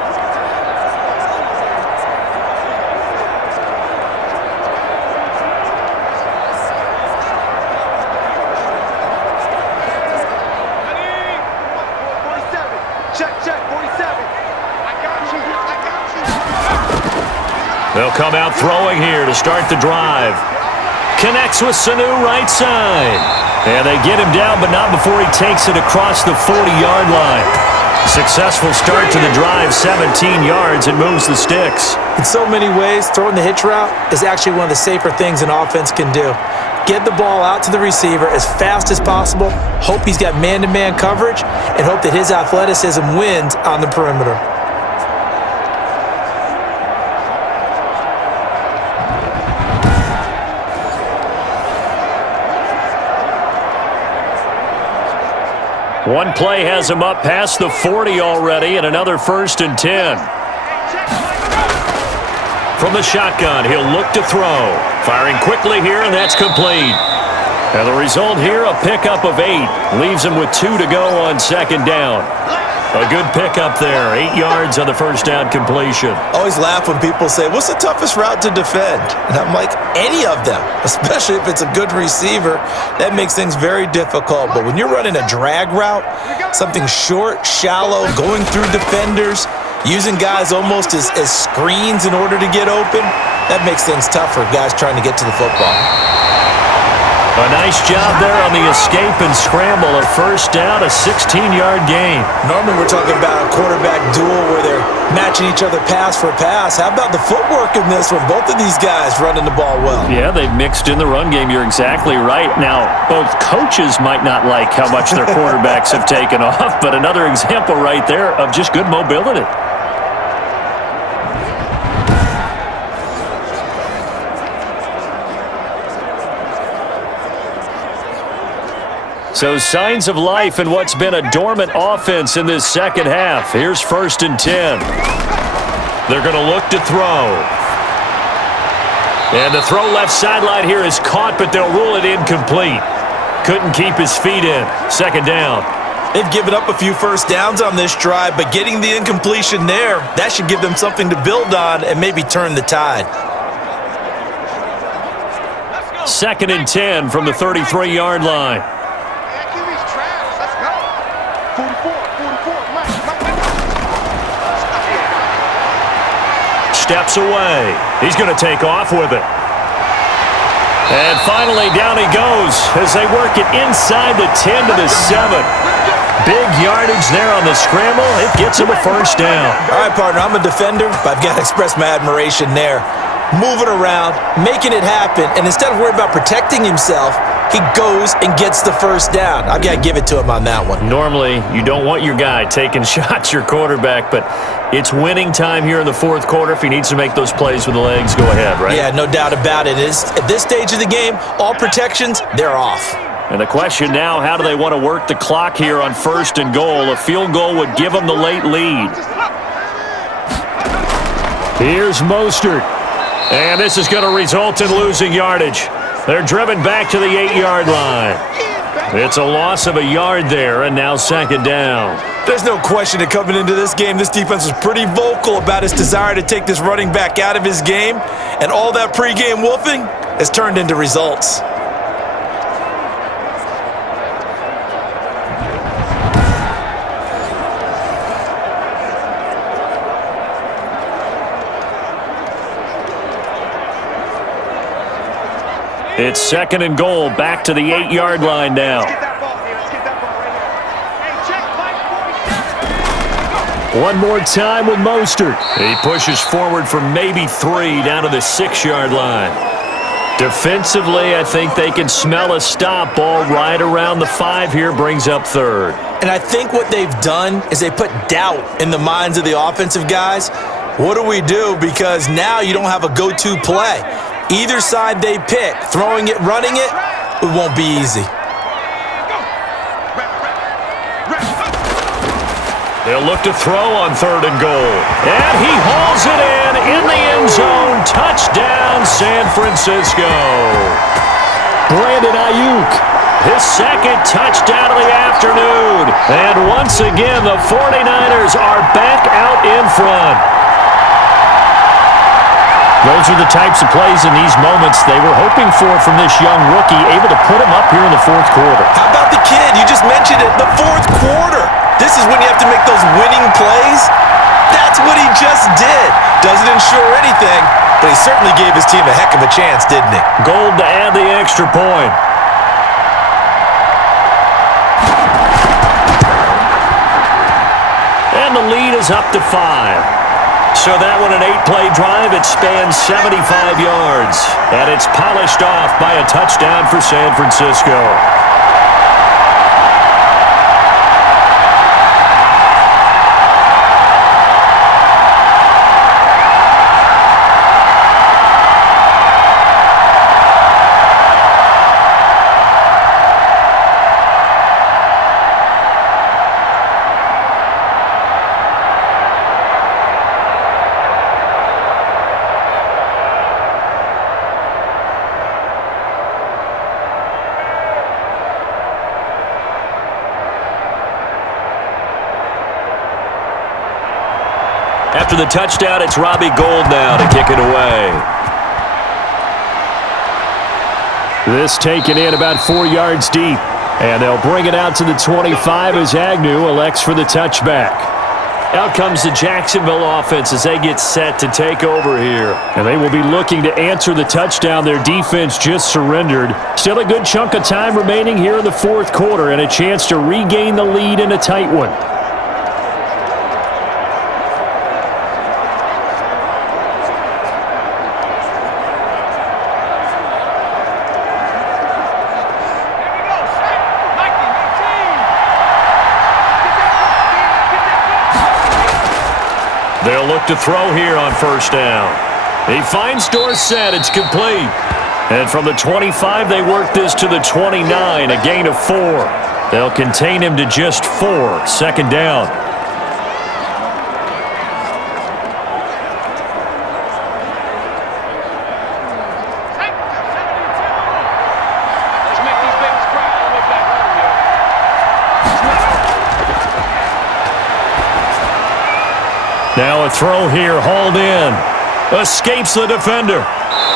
They'll come out throwing here to start the drive. Connects with Sanu right side. And they get him down, but not before he takes it across the 40-yard line. Successful start to the drive, 17 yards, and moves the sticks. In so many ways, throwing the hitch route is actually one of the safer things an offense can do. Get the ball out to the receiver as fast as possible, hope he's got man-to-man coverage, and hope that his athleticism wins on the perimeter. One play has him up past the 40 already, and another 1st and 10. From the shotgun, he'll look to throw. Firing quickly here, and that's complete. And the result here, a pickup of 8. Leaves him with 2 to go on 2nd down. A good pickup there, 8 yards on the 1st down completion. Always laugh when people say, what's the toughest route to defend? And I'm like, any of them, especially if it's a good receiver. That makes things very difficult. But when you're running a drag route, something short, shallow, going through defenders, using guys almost as screens in order to get open, that makes things tough for guys trying to get to the football. A nice job there on the escape and scramble. A 1st down, a 16-yard gain. Normally we're talking about a quarterback duel where they're matching each other pass for pass. How about the footwork in this one? Both of these guys running the ball well. Yeah, they've mixed in the run game. You're exactly right. Now, both coaches might not like how much their quarterbacks have taken off, but another example right there of just good mobility. So signs of life in what's been a dormant offense in this 2nd half. Here's 1st and 10. They're going to look to throw. And the throw left sideline here is caught, but they'll rule it incomplete. Couldn't keep his feet in. 2nd down. They've given up a few 1st downs on this drive, but getting the incompletion there, that should give them something to build on and maybe turn the tide. 2nd and 10 from the 33-yard line. Steps away. He's going to take off with it. And finally, down he goes as they work it inside the 10 to the 7. Big yardage there on the scramble. It gets him a 1st down. All right, partner, I'm a defender, but I've got to express my admiration there. Moving around, making it happen, and instead of worrying about protecting himself, he goes and gets the 1st down. I've got to give it to him on that one. Normally, you don't want your guy taking shots, your quarterback, but it's winning time here in the 4th quarter. If he needs to make those plays with the legs, go ahead, right? Yeah, no doubt about it. At this stage of the game, all protections, they're off. And the question now, how do they want to work the clock here on 1st and goal? A field goal would give them the late lead. Here's Mostert. And this is going to result in losing yardage. They're driven back to the 8-yard line. It's a loss of a yard there, and now 2nd down. There's no question that coming into this game, this defense was pretty vocal about its desire to take this running back out of his game, and all that pregame wolfing has turned into results. It's 2nd and goal, back to the 8-yard line now. One more time with Mostert. He pushes forward for maybe 3 down to the 6-yard line. Defensively, I think they can smell a stop. Ball right around the 5 here, brings up 3rd. And I think what they've done is they put doubt in the minds of the offensive guys. What do we do? Because now you don't have a go-to play. Either side they pick, throwing it, running it, it won't be easy. They'll look to throw on 3rd and goal. And he hauls it in the end zone. Touchdown, San Francisco. Brandon Ayuk, his 2nd touchdown of the afternoon. And once again, the 49ers are back out in front. Those are the types of plays in these moments they were hoping for from this young rookie, able to put him up here in the 4th quarter. How about the kid? You just mentioned it, the 4th quarter. This is when you have to make those winning plays. That's what he just did. Doesn't ensure anything, but he certainly gave his team a heck of a chance, didn't he? Gold to add the extra point. And the lead is up to 5. So that one, an 8-play drive. It spans 75 yards. And it's polished off by a touchdown for San Francisco. After the touchdown, it's Robbie Gould now to kick it away. This taken in about 4 yards deep. And they'll bring it out to the 25 as Agnew elects for the touchback. Out comes the Jacksonville offense as they get set to take over here. And they will be looking to answer the touchdown their defense just surrendered. Still a good chunk of time remaining here in the fourth quarter and a chance to regain the lead in a tight one. They'll look to throw here on first down. He finds Dorsett. It's complete. And from the 25, they work this to the 29, a gain of 4. They'll contain him to just 4, second down. Now a throw here, hauled in. Escapes the defender.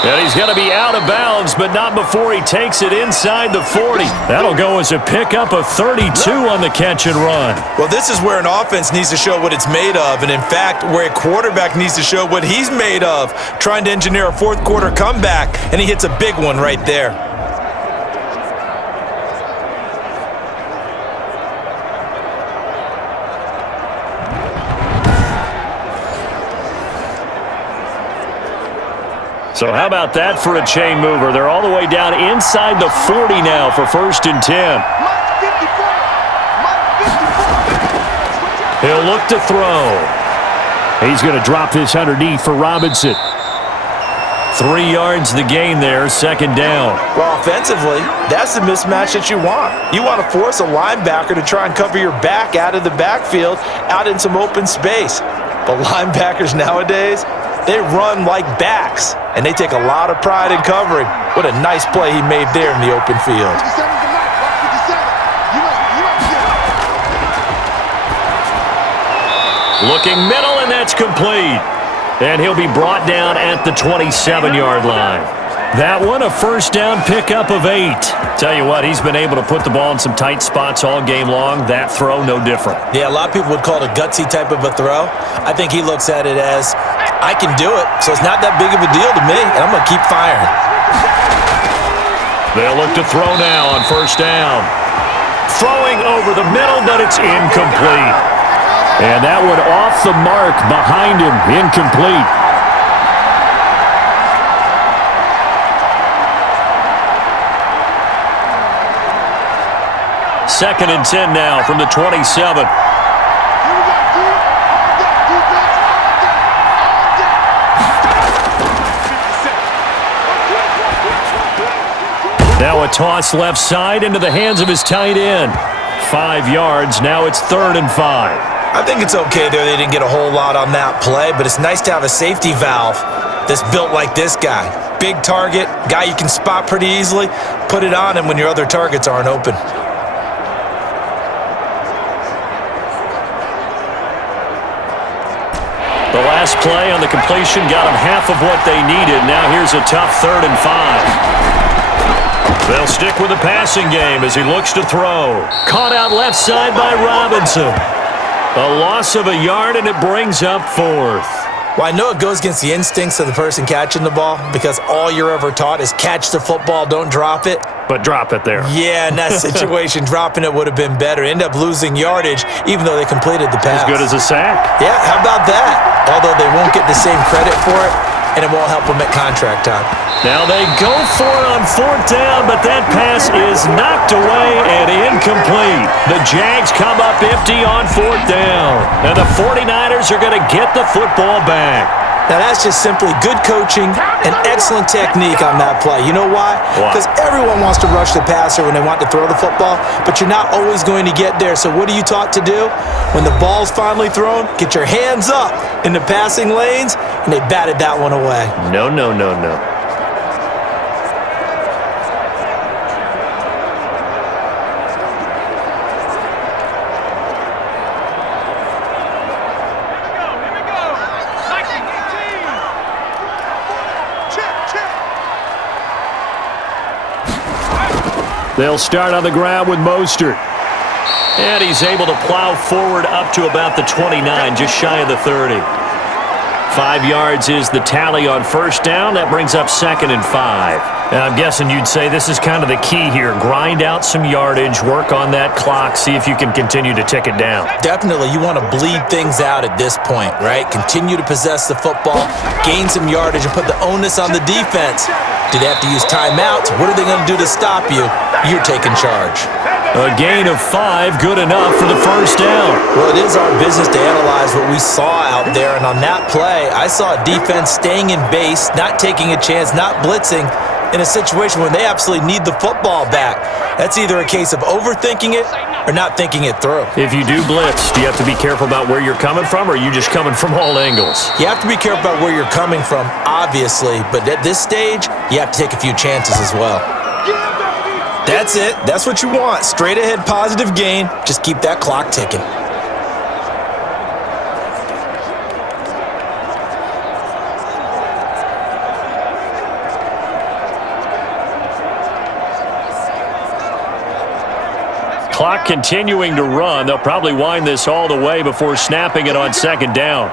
And he's going to be out of bounds, but not before he takes it inside the 40. That'll go as a pickup of 32 on the catch and run. Well, this is where an offense needs to show what it's made of, and in fact, where a quarterback needs to show what he's made of, trying to engineer a fourth quarter comeback, and he hits a big one right there. So how about that for a chain mover? They're all the way down inside the 40 now for first and 10. He'll look to throw. He's going to drop this underneath for Robinson. 3 yards the gain there, second down. Well, offensively, that's the mismatch that you want. You want to force a linebacker to try and cover your back out of the backfield, out in some open space. But linebackers nowadays, they run like backs, and they take a lot of pride in covering. What a nice play he made there in the open field. Looking middle, and that's complete. And he'll be brought down at the 27-yard line. That one, a first down pickup of 8. Tell you what, he's been able to put the ball in some tight spots all game long. That throw, no different. Yeah, a lot of people would call it a gutsy type of a throw. I think he looks at it as, I can do it, so it's not that big of a deal to me, and I'm going to keep firing. They'll look to throw now on first down. Throwing over the middle, but it's incomplete. And that one off the mark behind him, incomplete. Second and 10 now from the 27. Now a toss left side into the hands of his tight end. 5 yards, now it's 3rd and 5. I think it's okay there they didn't get a whole lot on that play, but it's nice to have a safety valve that's built like this guy. Big target, guy you can spot pretty easily. Put it on him when your other targets aren't open. The last play on the completion got them half of what they needed. Now here's a tough 3rd and 5. They'll stick with the passing game as he looks to throw. Caught out left side by Robinson. A loss of a yard, and it brings up 4th. Well, I know it goes against the instincts of the person catching the ball because all you're ever taught is catch the football, don't drop it. But drop it there. Yeah, in that situation, dropping it would have been better. End up losing yardage, even though they completed the pass. As good as a sack. Yeah, how about that? Although they won't get the same credit for it, and it won't help them at contract time. Now they go for it on 4th down, but that pass is knocked away and incomplete. The Jags come up empty on 4th down, and the 49ers are going to get the football back. Now, that's just simply good coaching and excellent technique on that play. You know why? Because everyone wants to rush the passer when they want to throw the football, but you're not always going to get there. So what are you taught to do? When the ball's finally thrown, get your hands up in the passing lanes, and they batted that one away. No. They'll start on the ground with Mostert. And he's able to plow forward up to about the 29, just shy of the 30. 5 yards is the tally on 1st down. That brings up 2nd and 5. And I'm guessing you'd say this is kind of the key here. Grind out some yardage, work on that clock, see if you can continue to tick it down. Definitely, you want to bleed things out at this point, right? Continue to possess the football, gain some yardage, and put the onus on the defense. Do they have to use timeouts? What are they going to do to stop you? You're taking charge. A gain of 5, good enough for the 1st down. Well, it is our business to analyze what we saw out there, and on that play, I saw a defense staying in base, not taking a chance, not blitzing, in a situation when they absolutely need the football back. That's either a case of overthinking it or not thinking it through. If you do blitz, do you have to be careful about where you're coming from, or are you just coming from all angles? You have to be careful about where you're coming from, obviously, but at this stage, you have to take a few chances as well. That's it. That's what you want. Straight ahead, positive gain. Just keep that clock ticking. Clock continuing to run. They'll probably wind this all the way before snapping it on 2nd down.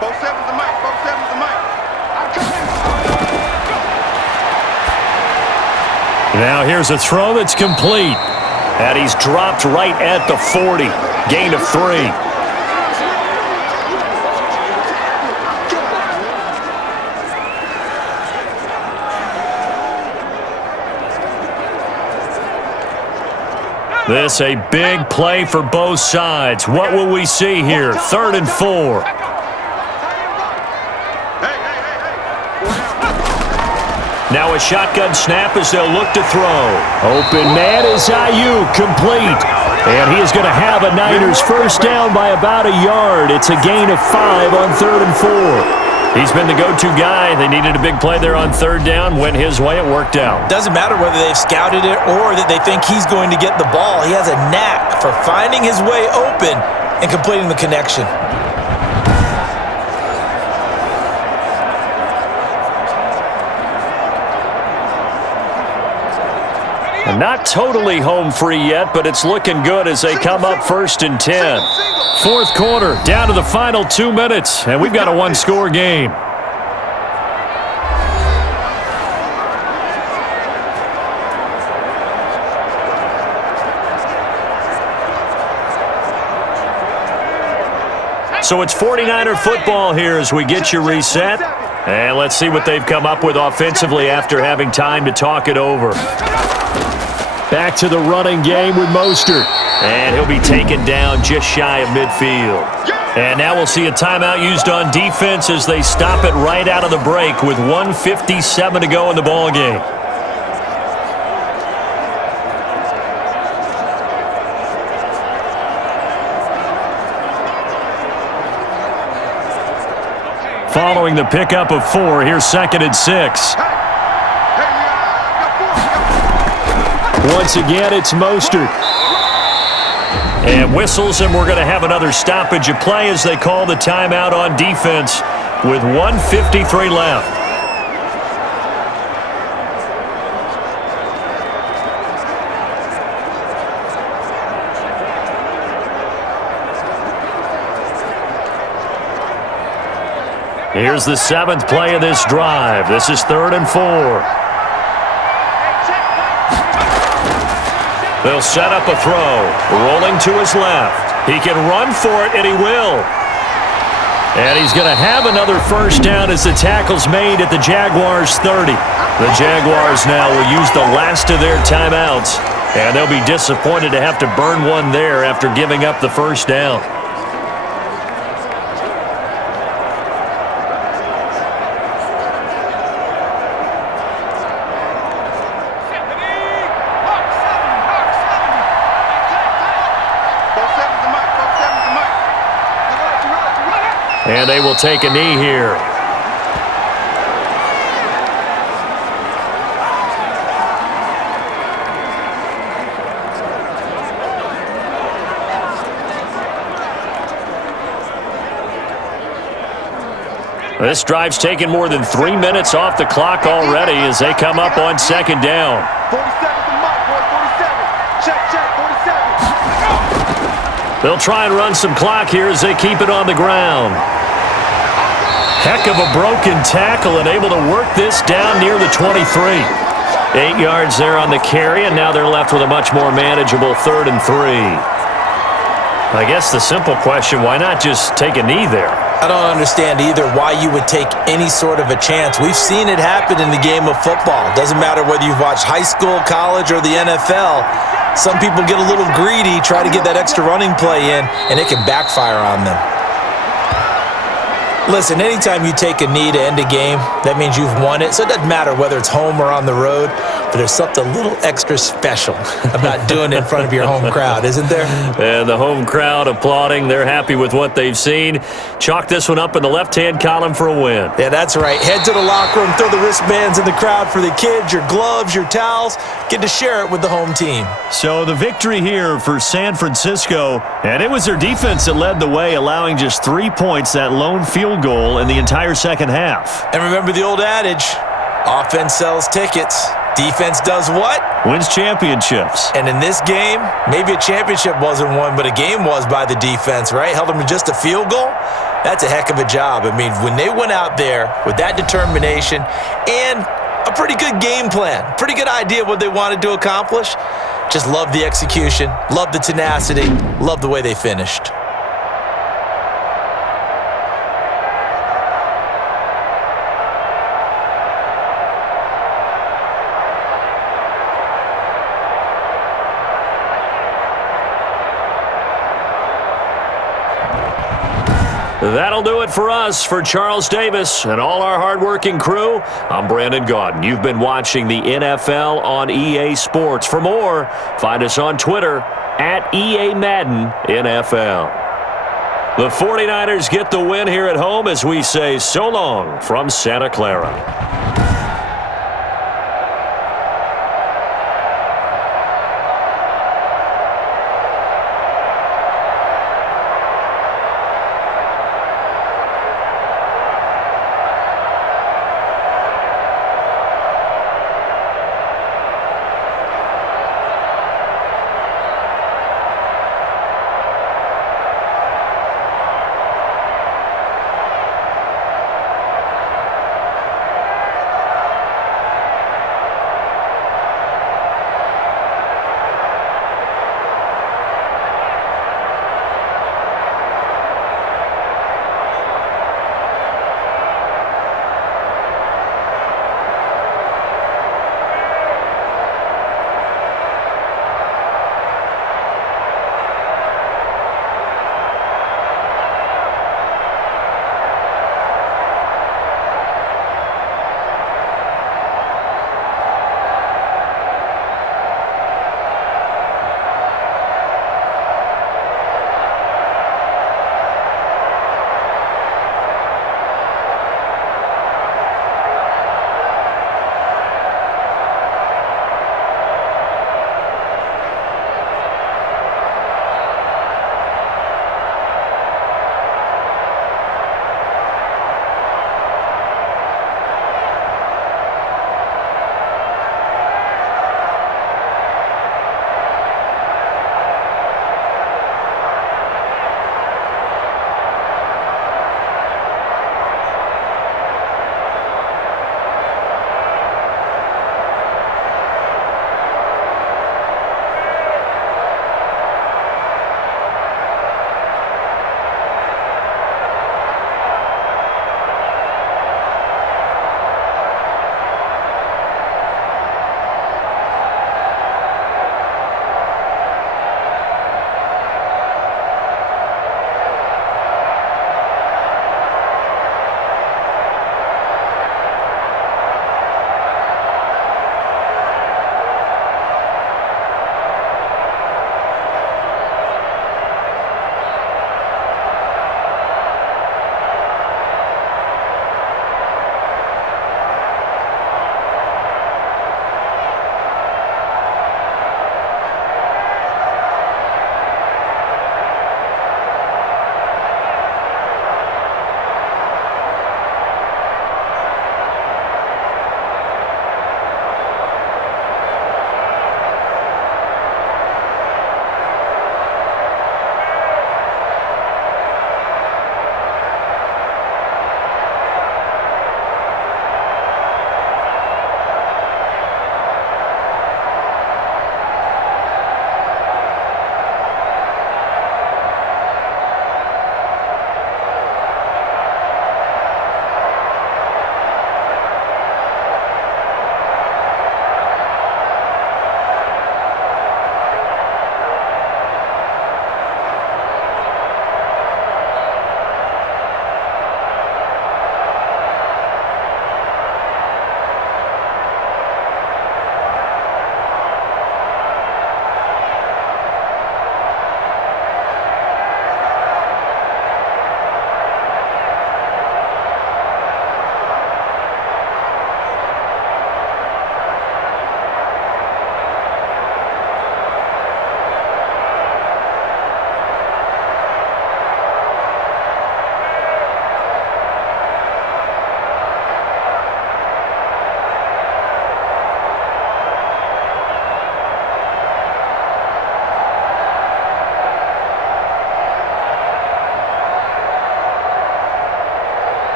Now here's a throw that's complete. And he's dropped right at the 40. Gain of 3. This a big play for both sides. What will we see here? 3rd and 4. Now a shotgun snap as they'll look to throw. Open man is Ayuk, complete. And he is going to have a Niners 1st down by about a yard. It's a gain of 5 on 3rd and 4. He's been the go-to guy. They needed a big play there on 3rd down. Went his way. It worked out. Doesn't matter whether they've scouted it or that they think he's going to get the ball. He has a knack for finding his way open and completing the connection. Not totally home free yet, but it's looking good as they come up 1st and 10. 4th quarter, down to the final 2 minutes, and we've got a 1-score game. So it's 49er football here as we get you reset. And let's see what they've come up with offensively after having time to talk it over. Back to the running game with Mostert. And he'll be taken down just shy of midfield. And now we'll see a timeout used on defense as they stop it right out of the break with 1:57 to go in the ballgame. Following the pickup of 4, here's 2nd and 6. Once again, it's Mostert. And whistles, and we're going to have another stoppage of play as they call the timeout on defense with 1:53 left. Here's the 7th play of this drive. This is 3rd and 4. They'll set up a throw. Rolling to his left. He can run for it, and he will. And he's going to have another first down as the tackle's made at the Jaguars' 30. The Jaguars now will use the last of their timeouts, and they'll be disappointed to have to burn one there after giving up the first down. And they will take a knee here. This drive's taken more than 3 minutes off the clock already as they come up on 2nd down. 47 to Mike, boy, 47. Check, 47. They'll try and run some clock here as they keep it on the ground. Heck of a broken tackle and able to work this down near the 23. 8 yards there on the carry, and now they're left with a much more manageable 3rd and 3. I guess the simple question, why not just take a knee there? I don't understand either why you would take any sort of a chance. We've seen it happen in the game of football. Doesn't matter whether you've watched high school, college, or the NFL. Some people get a little greedy, try to get that extra running play in, and it can backfire on them. Listen, anytime you take a knee to end a game, that means you've won it. So it doesn't matter whether it's home or on the road, but there's something a little extra special about doing it in front of your home crowd, isn't there? And the home crowd applauding. They're happy with what they've seen. Chalk this one up in the left-hand column for a win. Yeah, that's right. Head to the locker room, throw the wristbands in the crowd for the kids, your gloves, your towels. Get to share it with the home team. So the victory here for San Francisco, and it was their defense that led the way, allowing just 3 points, that lone field goal in the entire second half. And remember the old adage, offense sells tickets. Defense does what? Wins championships. And in this game, maybe a championship wasn't won, but a game was by the defense, right? Held them to just a field goal. That's a heck of a job. I mean, when they went out there with that determination and a pretty good game plan, pretty good idea what they wanted to accomplish, just love the execution, love the tenacity, love the way they finished. That'll do it for us. For Charles Davis and all our hardworking crew, I'm Brandon Gaudin. You've been watching the NFL on EA Sports. For more, find us on Twitter at EA Madden NFL. The 49ers get the win here at home as we say so long from Santa Clara.